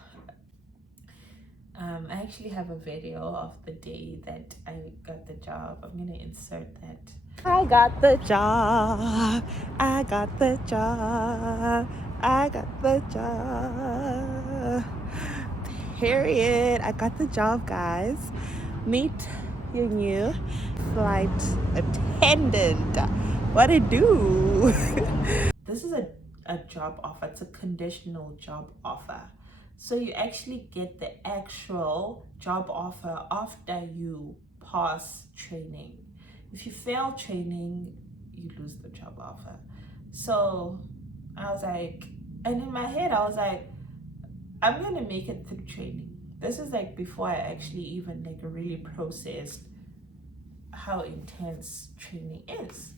I actually have a video of the day that I got the job. I'm gonna insert that. I got the job. I got the job. I got the job. Period. I got the job, guys. Meet your new flight attendant. What it do? This is a job offer. It's a conditional job offer. So you actually get the actual job offer after you pass training. If you fail training, you lose the job offer. So I was like, and in my head, I was like, I'm gonna make it through training. This is like before I actually even like really processed how intense training is.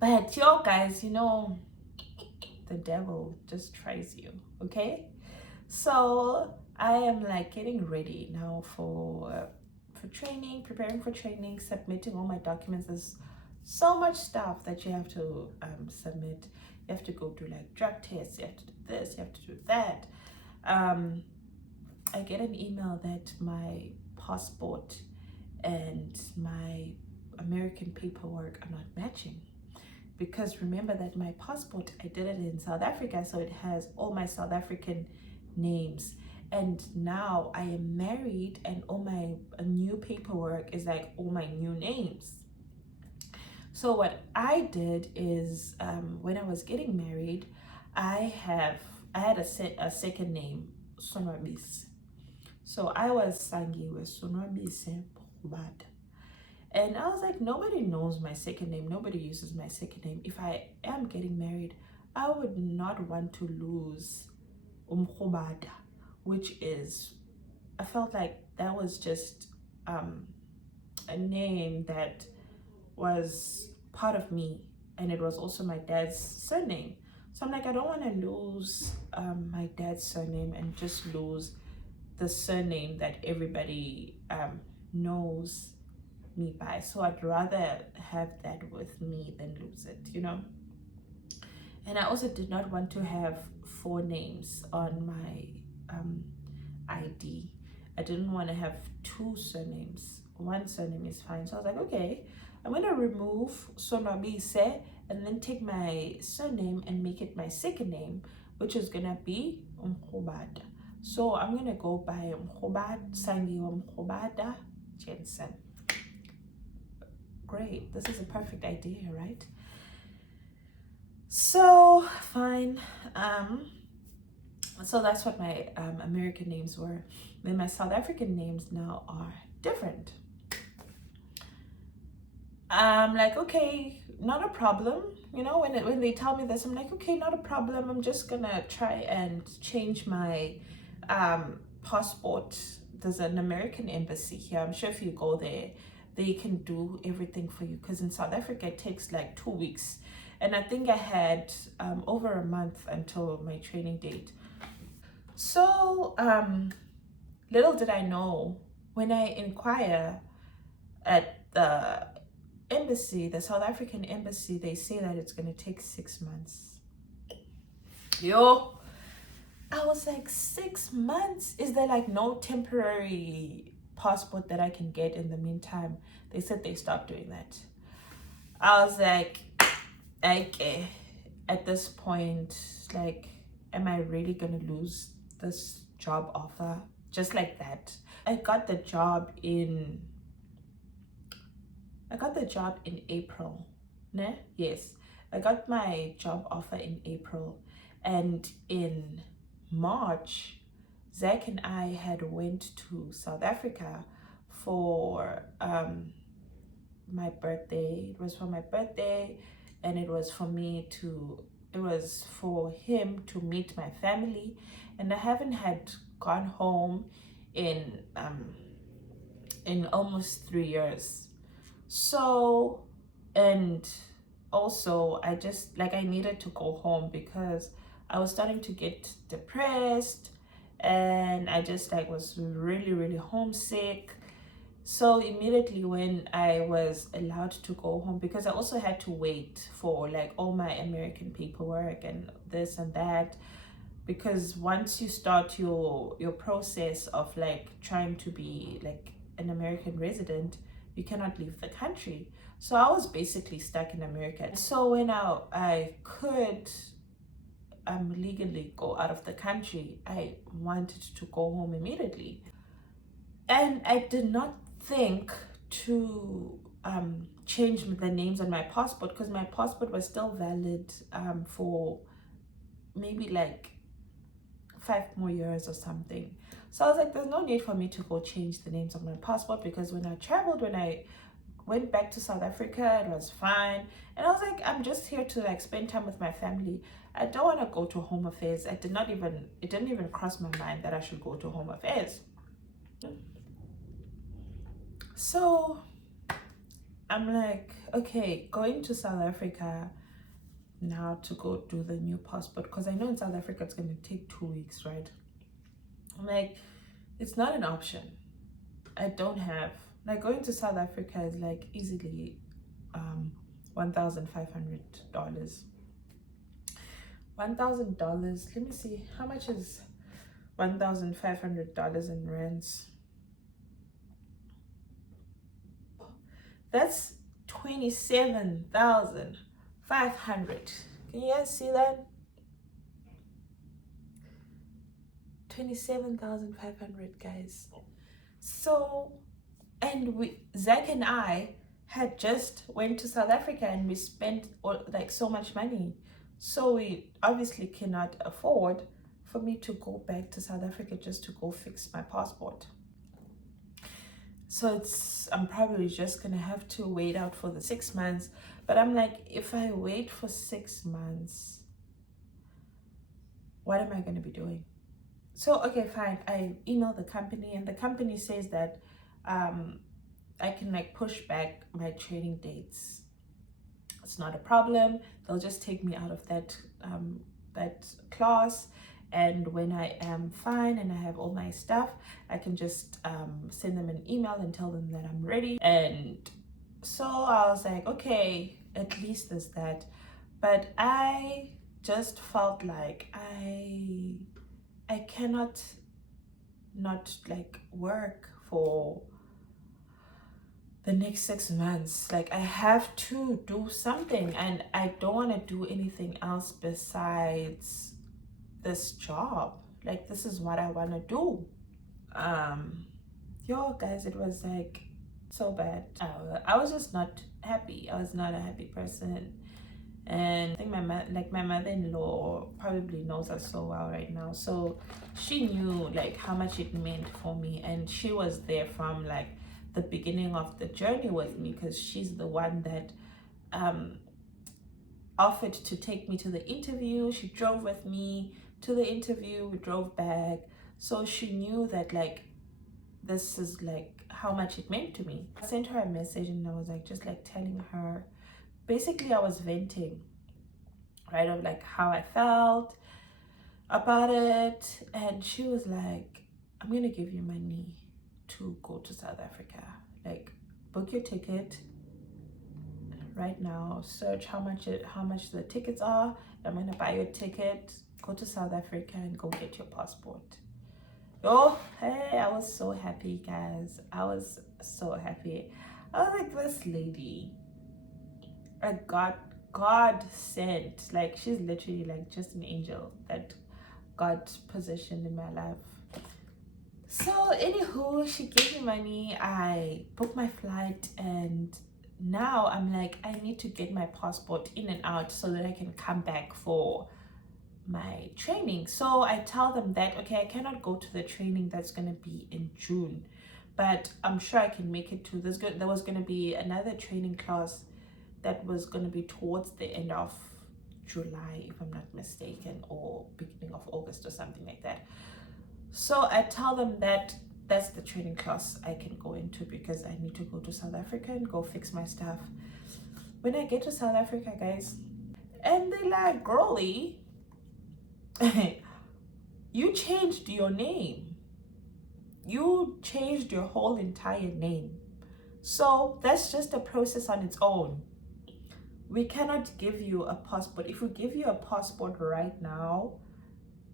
But yo guys, you know, the devil just tries you, okay? So I am like getting ready now for training, preparing for training, submitting all my documents. There's so much stuff that you have to submit. You have to go do like drug tests, you have to do this, you have to do that. I get an email that my passport and my American paperwork are not matching. Because remember that my passport, I did it in South Africa, so it has all my South African names. And now I am married, and all my new paperwork is like all my new names. So what I did is, when I was getting married, I had a second name, Sonwabis. So I was Sangiwe Sonwabise Mkhubada. And I was like, nobody knows my second name. Nobody uses my second name. If I am getting married, I would not want to lose Umkhubada, which is, I felt like that was just a name that was part of me, and it was also my dad's surname. So I'm like, I don't want to lose my dad's surname and just lose the surname that everybody knows me by. So I'd rather have that with me than lose it, you know. And I also did not want to have four names on my ID. I didn't want to have two surnames. One surname is fine. So I was like, okay, I'm going to remove Sonwabise and then take my surname and make it my second name, which is going to be Mkhubada. So I'm going to go by Mkhubada, Sangiwe Mkhubada Jensen. Great. This is a perfect idea, right? So, fine. So that's what my American names were. Then my South African names now are different. I'm like, okay, not a problem. You know, when they tell me this, I'm like, okay, not a problem. I'm just gonna try and change my passport. There's an American embassy here. I'm sure if you go there, they can do everything for you, because in South Africa it takes like 2 weeks, and I think I had over a month until my training date. So little did I know, when I inquire at the embassy, the South African embassy, they say that it's going to take 6 months. Yo, I was like, 6 months? Is there like no temporary passport that I can get in the meantime? They said they stopped doing that. I was like, okay, at this point, like, am I really gonna lose this job offer just like that? I got the job in April. Ne? Yes, I got my job offer in April, and in March, Zach and I had went to South Africa for my birthday. It was for my birthday, and it was for him to meet my family, and I haven't had gone home in almost 3 years. So, and also I just like, I needed to go home because I was starting to get depressed, and I just like was really homesick. So immediately when I was allowed to go home, because I also had to wait for like all my American paperwork and this and that, because once you start your process of like trying to be like an American resident, you cannot leave the country. So I was basically stuck in America. So when I could legally go out of the country, I wanted to go home immediately. And I did not think to change the names on my passport, because my passport was still valid for maybe like 5 more years or something. So I was like, there's no need for me to go change the names of my passport, because when I went back to South Africa, it was fine. And I was like, I'm just here to like spend time with my family. I don't want to go to Home Affairs. It didn't even cross my mind that I should go to Home Affairs. So I'm like, okay, going to South Africa now to go do the new passport, because I know in South Africa it's going to take 2 weeks, right? I'm like, it's not an option. I don't have, like, going to South Africa is like easily $1,500. $1,000, let me see, how much is $1,500 in rands? That's 27,500. Can you guys see that? 27,500, guys. So, and Zach and I had just went to South Africa, and we spent like so much money. So we obviously cannot afford for me to go back to South Africa just to go fix my passport. So I'm probably just gonna have to wait out for the 6 months. But I'm like, if I wait for 6 months, what am I gonna be doing? So okay, fine. I emailed the company, and the company says that I can like push back my training dates. It's not a problem. They'll just take me out of that class, and when I am fine and I have all my stuff, I can just send them an email and tell them that I'm ready. And so I was like, okay, at least there's that. But I just felt like I cannot not like work for the next 6 months. Like, I have to do something, and I don't want to do anything else besides this job. Like, this is what I want to do. Yo guys, it was like so bad. I was just not happy. I was not a happy person. And I think my mother-in-law probably knows us so well right now, so she knew like how much it meant for me, and she was there from like the beginning of the journey with me, because she's the one that offered to take me to the interview. She drove with me to the interview, we drove back, so she knew that like this is like how much it meant to me. I sent her a message, and I was like just like telling her, basically I was venting, right, of like how I felt about it. And she was like, I'm gonna give you money to go to South Africa. Like, book your ticket right now, search how much the tickets are. I'm gonna buy your ticket, go to South Africa and go get your passport. Oh, hey, I was so happy, guys. I was so happy. I was like, this lady, a God sent. Like, she's literally like just an angel that God positioned in my life. So anywho, she gave me money, I booked my flight, and now I'm like, I need to get my passport in and out so that I can come back for my training. So I tell them that, okay, I cannot go to the training that's going to be in June, but I'm sure I can make it to this. There was going to be another training class that was going to be towards the end of July, if I'm not mistaken, or beginning of August or something like that. So I tell them that that's the training class I can go into, because I need to go to South Africa and go fix my stuff. When I get to South Africa, guys, and they're like, girly, you changed your name. You changed your whole entire name. So that's just a process on its own. We cannot give you a passport. If we give you a passport right now,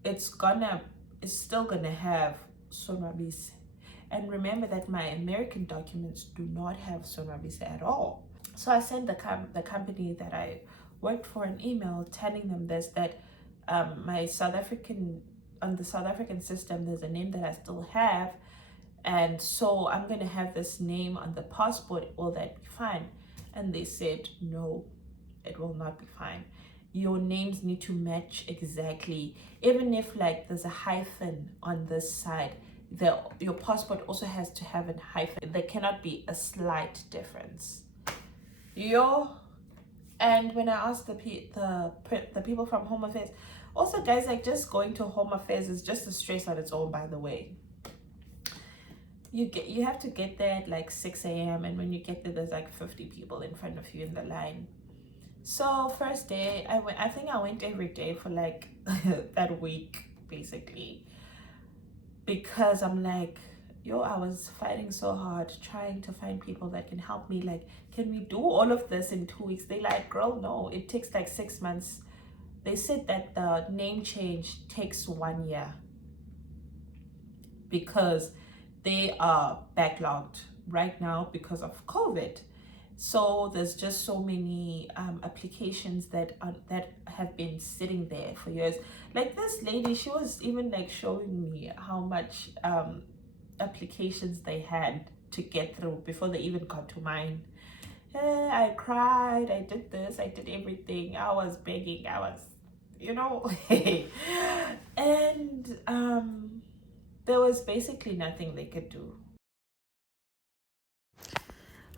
it's still gonna have Sonwabise. And remember that my American documents do not have Sonwabise at all. So I sent the company that I worked for an email telling them this, that my on the South African system, there's a name that I still have, and so I'm gonna have this name on the passport. Will that be fine? And they said, no, it will not be fine. Your names need to match exactly. Even if like there's a hyphen on this side, your passport also has to have a hyphen. There cannot be a slight difference. And when I asked the people from Home Affairs, also guys, like, just going to Home Affairs is just a stress on its own, by the way. You have to get there at like 6 a.m. and when you get there, there's like 50 people in front of you in the line. So first day, I think I went every day for like that week, basically, because I'm like, I was fighting so hard trying to find people that can help me. Like, can we do all of this in 2 weeks? They like, girl, no, it takes like 6 months. They said that the name change takes 1 year because they are backlogged right now because of COVID. So there's just so many applications that have been sitting there for years. Like this lady, she was even like showing me how much applications they had to get through before they even got to mine. I cried, I did this, I did everything. I was begging, I was you know. And there was basically nothing they could do.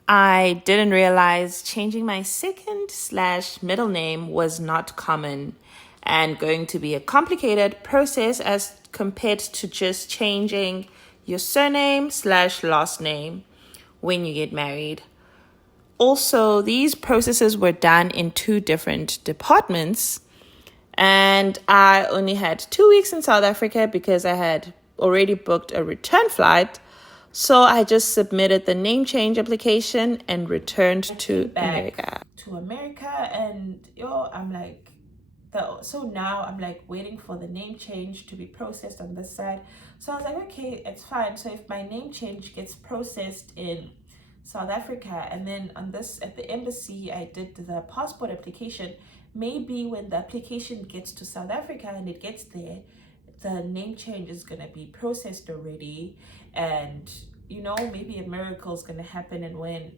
I didn't realize changing my second/middle name was not common and going to be a complicated process as compared to just changing your surname/last name when you get married. Also, these processes were done in two different departments, and I only had 2 weeks in South Africa because I had already booked a return flight. So I just submitted the name change application and returned to America. To America, and I'm like, so now I'm like waiting for the name change to be processed on this side. So I was like, okay, it's fine. So if my name change gets processed in South Africa, and then on this at the embassy I did the passport application, maybe when the application gets to South Africa and it gets there, the name change is going to be processed already, and maybe a miracle is going to happen, and when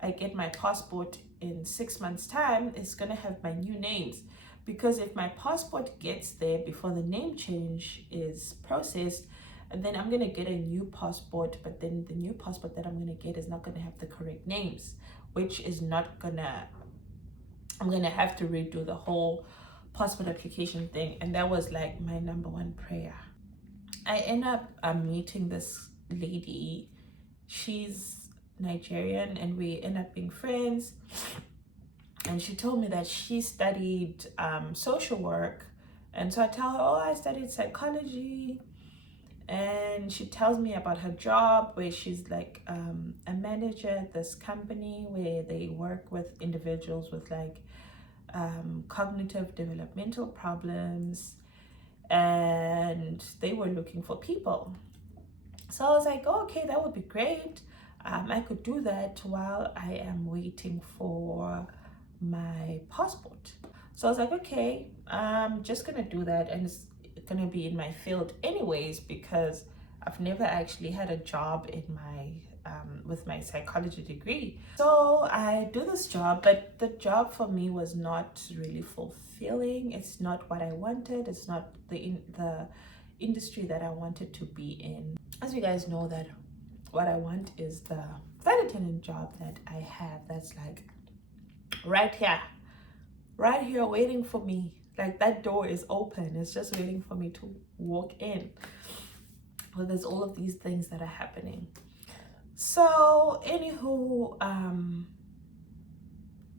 I get my passport in 6 months time, it's going to have my new names. Because if my passport gets there before the name change is processed, and then I'm going to get a new passport, but then the new passport that I'm going to get is not going to have the correct names, which is not gonna, I'm going to have to redo the whole passport application thing. And that was like my number one prayer. I end up meeting this lady. She's Nigerian, and we end up being friends. And she told me that she studied social work. And so I tell her, oh, I studied psychology. And she tells me about her job, where she's like a manager at this company where they work with individuals with like cognitive developmental problems, and they were looking for people. So I was like, oh, okay, that would be great. I could do that while I am waiting for my passport. So I was like, okay, I'm just gonna do that, and it's gonna be in my field anyways, because I've never actually had a job in my with my psychology degree. So I do this job, but the job for me was not really fulfilling. It's not what I wanted. It's not the industry that I wanted to be in. As you guys know, that what I want is the flight attendant job that I have, that's like right here waiting for me. Like that door is open, it's just waiting for me to walk in. Well, there's all of these things that are happening. So anywho,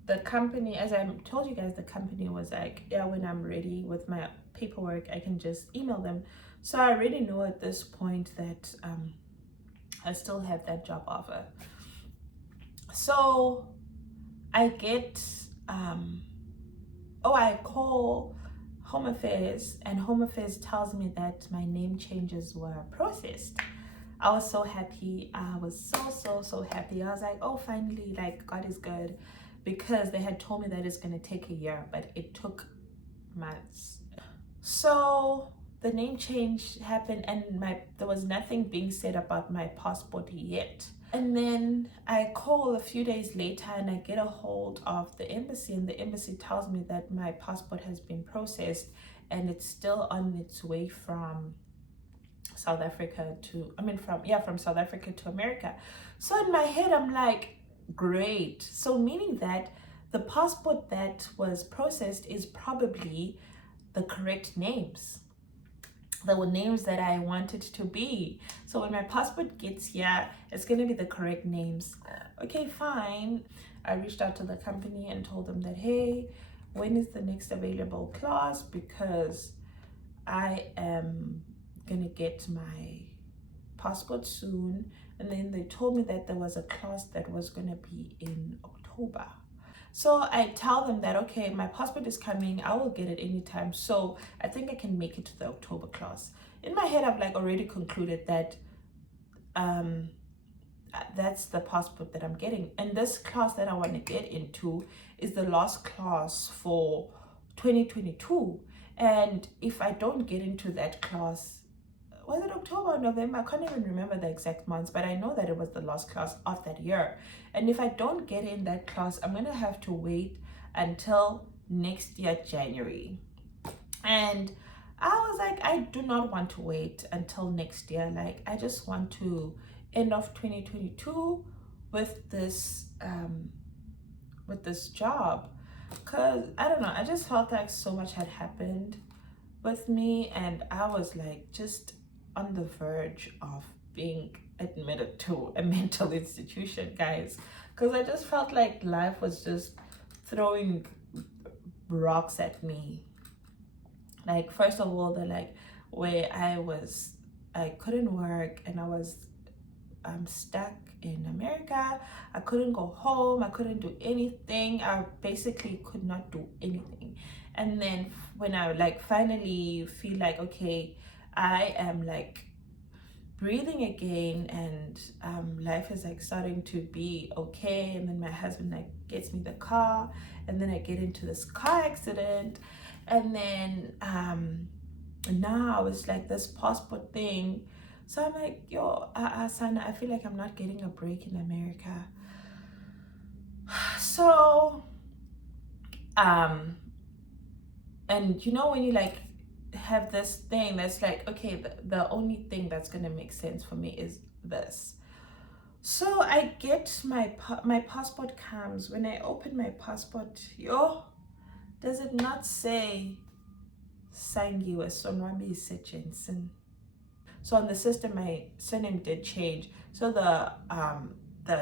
the company, as I told you guys, the company was like, yeah, when I'm ready with my paperwork, I can just email them. So I already know at this point that I still have that job offer. So I get I call Home Affairs, and Home Affairs tells me that my name changes were processed. I was so happy. I was so happy. I was like, oh, finally, like God is good, because they had told me that it's going to take a year, but it took months. So the name change happened, and there was nothing being said about my passport yet. And then I call a few days later, and I get a hold of the embassy, and the embassy tells me that my passport has been processed and it's still on its way from South Africa to, from South Africa to America. So in my head, I'm like, great. So meaning that the passport that was processed is probably the correct names. The names that I wanted to be. So when my passport gets here, it's going to be the correct names. Okay, fine. I reached out to the company and told them that, hey, when is the next available class? Because I am going to get my passport soon. And then they told me that there was a class that was going to be in October. So I tell them that, okay, my passport is coming, I will get it anytime. So I think I can make it to the October class. In my head, I've like already concluded that that's the passport that I'm getting. And this class that I want to get into is the last class for 2022. And if I don't get into that class, was it October or November? I can't even remember the exact months, but I know that it was the last class of that year. And if I don't get in that class, I'm going to have to wait until next year, January. And I was like, I do not want to wait until next year. Like, I just want to end off 2022 with this job, because I don't know, I just felt like so much had happened with me, and I was like just on the verge of being admitted to a mental institution, guys, because I just felt like life was just throwing rocks at me. Like, first of all, the like where I couldn't work, and I was stuck in America. I couldn't go home. I couldn't do anything. I basically could not do anything. And then when I like finally feel like, okay, I am like breathing again, and life is like starting to be okay, and then my husband like gets me the car, and then I get into this car accident, and then now it's like this passport thing. So I'm like, yo, Sana, I feel like I'm not getting a break in America. So, and you know, when you like have this thing that's like, okay, the only thing that's gonna make sense for me is this. So I get my passport comes. When I open my passport, yo, does it not say Sangiwe Sonwabise Jensen? So on the system, my surname did change. So the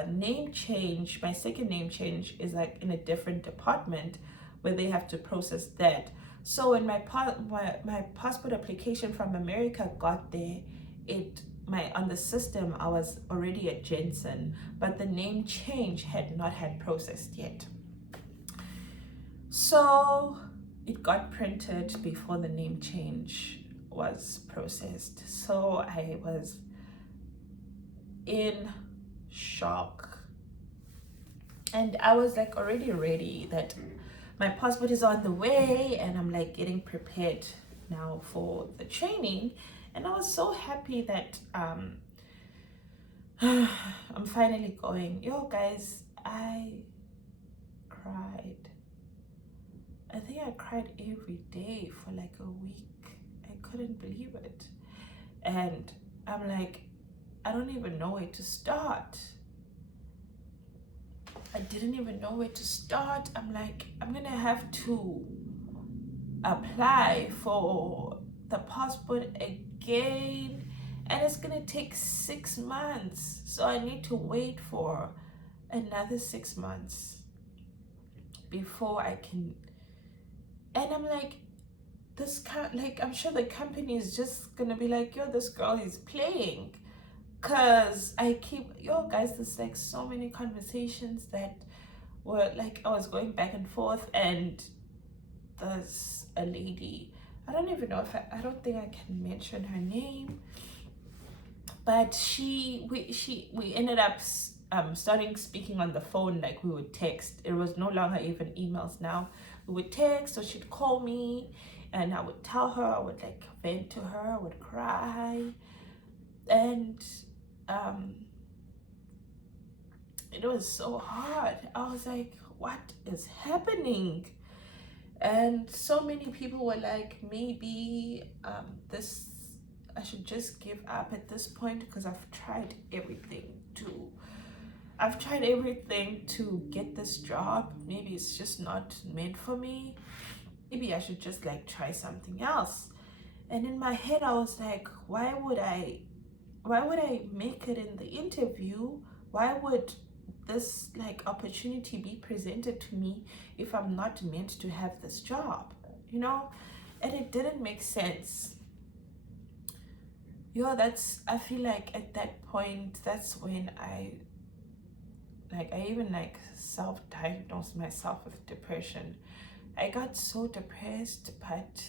name change, my second name change, is like in a different department where they have to process that. So when my passport application from America got there, it my on the system I was already a Jensen, but the name change had not had processed yet. So it got printed before the name change was processed. So I was in shock, and I was like already ready that my passport is on the way, and I'm like getting prepared now for the training. And I was so happy that I'm finally going. Yo guys, I cried. I think I cried every day for like a week. I couldn't believe it. And I'm like, I don't even know where to start. I didn't even know where to start. I'm like, I'm gonna have to apply for the passport again, and it's gonna take 6 months. So I need to wait for another 6 months before I can. And I'm like, I'm sure the company is just gonna be like, yo, this girl is playing. Cause I keep, yo guys, there's like so many conversations that were like, I was going back and forth, and there's a lady, I don't even know if I don't think I can mention her name, but we ended up starting speaking on the phone. Like, we would text. It was no longer even emails now. We would text, or she'd call me, and I would tell her, I would like vent to her, I would cry. And it was so hard. I was like, what is happening? And so many people were like, maybe this, I should just give up at this point, because I've tried everything to get this job. Maybe it's just not meant for me. Maybe I should just like try something else. And in my head I was like, why would I make it in the interview? Why would this like opportunity be presented to me if I'm not meant to have this job, you know? And it didn't make sense. I feel like at that point, that's when I even like self-diagnosed myself with depression. I got so depressed, but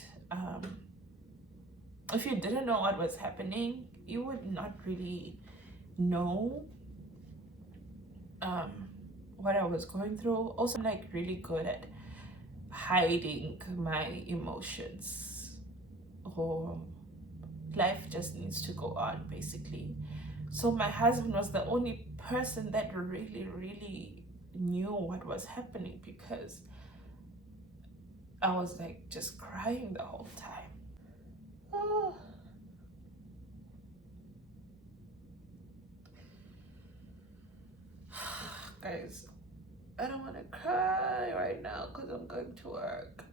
if you didn't know what was happening, you would not really know what I was going through. Also, I'm like really good at hiding my emotions, or life just needs to go on, basically. So my husband was the only person that really knew what was happening, because I was like just crying the whole time. Oh. Guys, I don't want to cry right now because I'm going to work.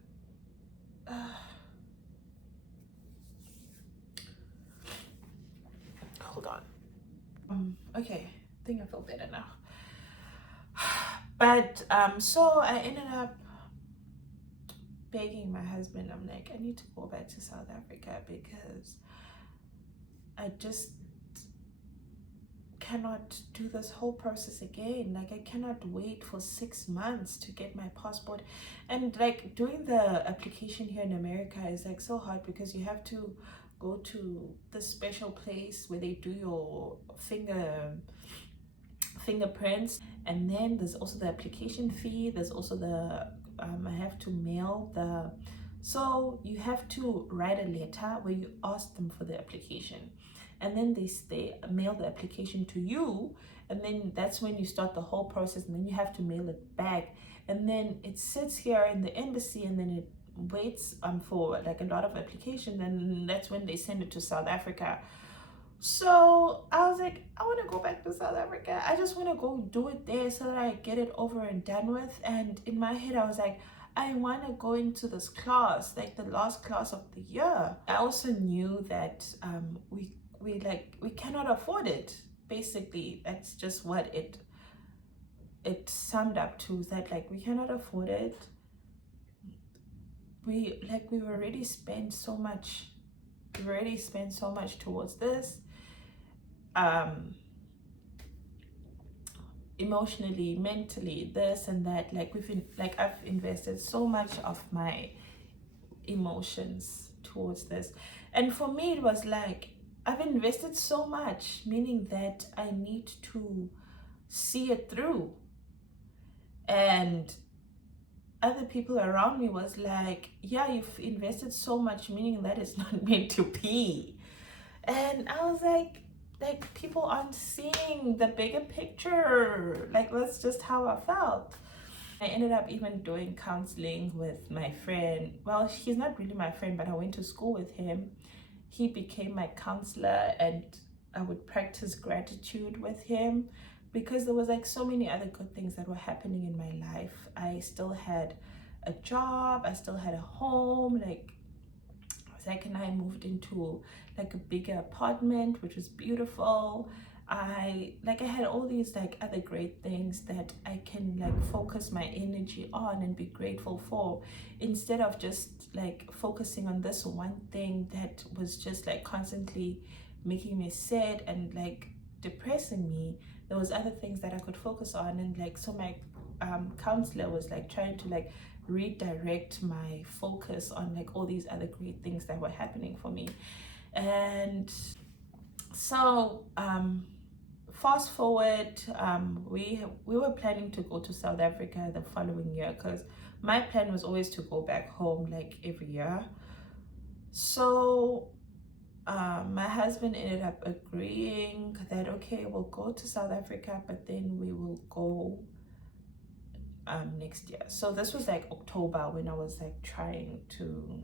Hold on. Okay, I think I feel better now. But so I ended up begging my husband. I'm like, I need to go back to South Africa because I just cannot do this whole process again. Like, I cannot wait for 6 months to get my passport. And like doing the application here in America is like so hard because you have to go to this special place where they do your fingerprints, and then there's also the application fee. There's also the I have to mail the, so you have to write a letter where you ask them for the application, and then they mail the application to you, and then that's when you start the whole process, and then you have to mail it back, and then it sits here in the embassy, and then it waits for like a lot of application, and that's when they send it to South Africa. So I was like, I want to go back to South Africa. I just want to go do it there so that I get it over and done with. And in my head, I was like, I want to go into this class, like the last class of the year. I also knew that we cannot afford it. Basically, that's just what it summed up to. That like we cannot afford it. We've already spent so much. We've already spent so much towards this. Emotionally, mentally, this and that. Like I've invested so much of my emotions towards this, and for me it was like I've invested so much, meaning that I need to see it through. And other people around me was like, yeah, you've invested so much, meaning that it's not meant to be. And I was like people aren't seeing the bigger picture. Like, that's just how I felt. I ended up even doing counseling with my friend. Well, he's not really my friend, but I went to school with him. He became my counselor, and I would practice gratitude with him because there was like so many other good things that were happening in my life. I still had a job, I still had a home. Like, Zach and I moved into like a bigger apartment, which was beautiful. I had all these like other great things that I can like focus my energy on and be grateful for, instead of just like focusing on this one thing that was just like constantly making me sad and like depressing me. There was other things that I could focus on, and like so my counselor was like trying to like redirect my focus on like all these other great things that were happening for me. And so fast forward, we were planning to go to South Africa the following year because my plan was always to go back home like every year. So my husband ended up agreeing that okay, we'll go to South Africa, but then we will go next year. So this was like October when I was like trying to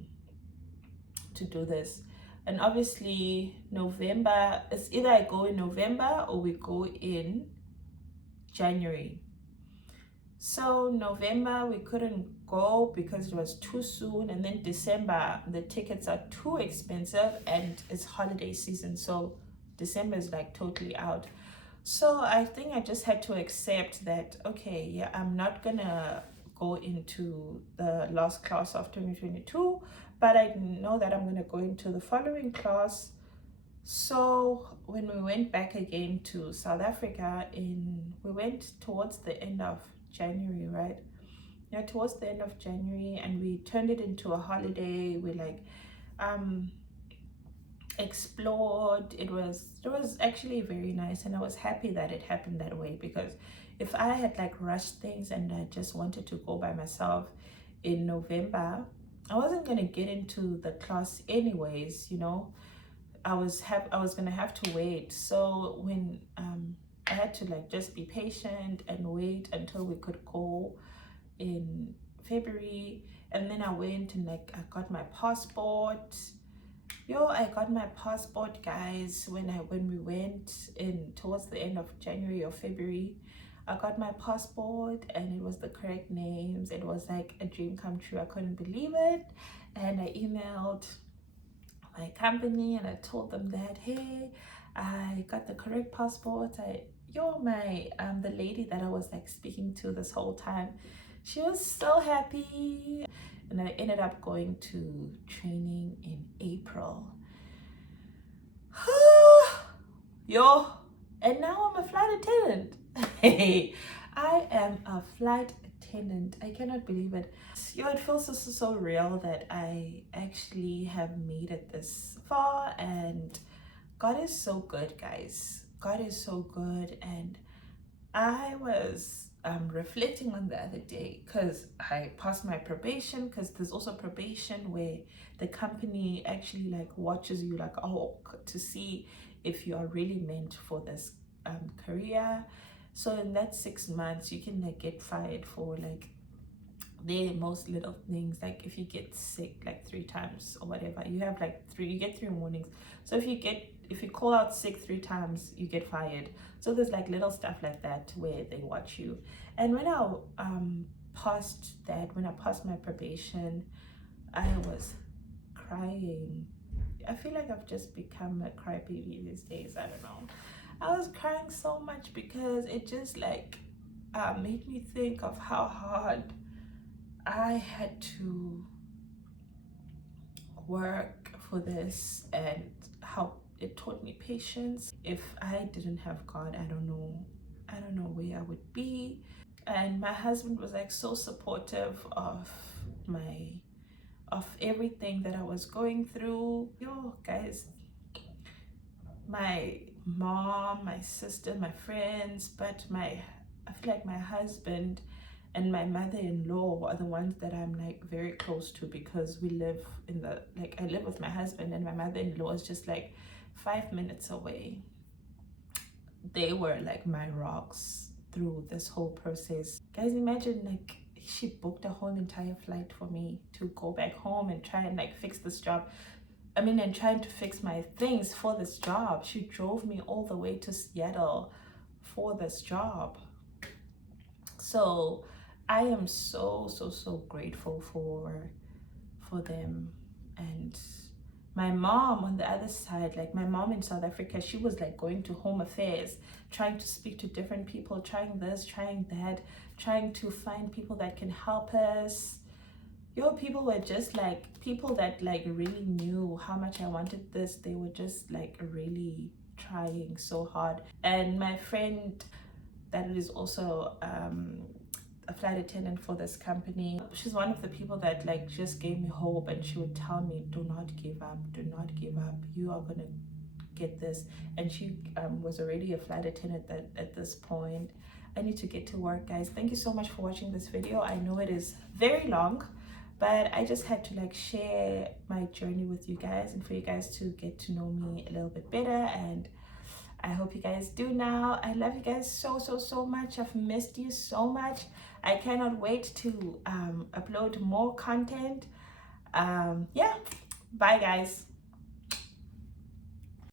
do this. And obviously November, it's either I go in November or we go in January. So November we couldn't go because it was too soon, and then December the tickets are too expensive and it's holiday season, so December is like totally out. So I think I just had to accept that, okay, yeah, I'm not gonna go into the last class of 2022, but I know that I'm gonna go into the following class. So when we went back again to South Africa, we went towards the end of January, right? Yeah, towards the end of January, and we turned it into a holiday. We like explored. It was actually very nice, and I was happy that it happened that way, because if I had like rushed things and I just wanted to go by myself in November, I wasn't gonna get into the class anyways, you know. I was gonna have to wait. So when I had to like just be patient and wait until we could go in February, and then I went and like I got my passport. I got my passport, guys, when we went in towards the end of January or February. I got my passport and it was the correct names. It was like a dream come true. I couldn't believe it. And I emailed my company and I told them that, hey, I got the correct passport. The lady that I was like speaking to this whole time, she was so happy. And I ended up going to training in April. And now I'm a flight attendant. I am a flight attendant. I cannot believe it. It feels so real that I actually have made it this far, and God is so good, guys. God is so good. And I was reflecting on the other day because I passed my probation, because there's also probation where the company actually like watches you like, oh, to see if you are really meant for this career. So in that 6 months you can like get fired for like the most little things. Like if you get sick like 3 times or whatever, you have like you get 3 warnings. So if you call out sick 3 times, you get fired. So there's like little stuff like that where they watch you. And when I passed my probation, I was crying. I feel like I've just become a crybaby these days. I don't know. I was crying so much because it just like made me think of how hard I had to work for this and how it taught me patience. If I didn't have God, I don't know where I would be. And my husband was like so supportive of everything that I was going through. Guys, my mom, my sister, my friends, but I feel like my husband and my mother-in-law are the ones that I'm like very close to, because we live I live with my husband, and my mother-in-law is just like 5 minutes away. They were like my rocks through this whole process. Guys, imagine like she booked a whole entire flight for me to go back home and try and like fix this job. And trying to fix my things for this job. She drove me all the way to Seattle for this job. So I am so grateful for them. And my mom on the other side, like my mom in South Africa, she was like going to home affairs, trying to speak to different people, trying this, trying that, trying to find people that can help us. People were just like people that like really knew how much I wanted this. They were just like really trying so hard. And my friend that is also a flight attendant for this company, she's one of the people that like just gave me hope, and she would tell me, do not give up, you are gonna get this. And she was already a flight attendant at this point. I need to get to work, guys. Thank you so much for watching this video. I know it is very long, but I just had to like share my journey with you guys, and for you guys to get to know me a little bit better. And I hope you guys do now. I love you guys so much. I've missed you so much. I cannot wait to upload more content. Yeah, bye guys.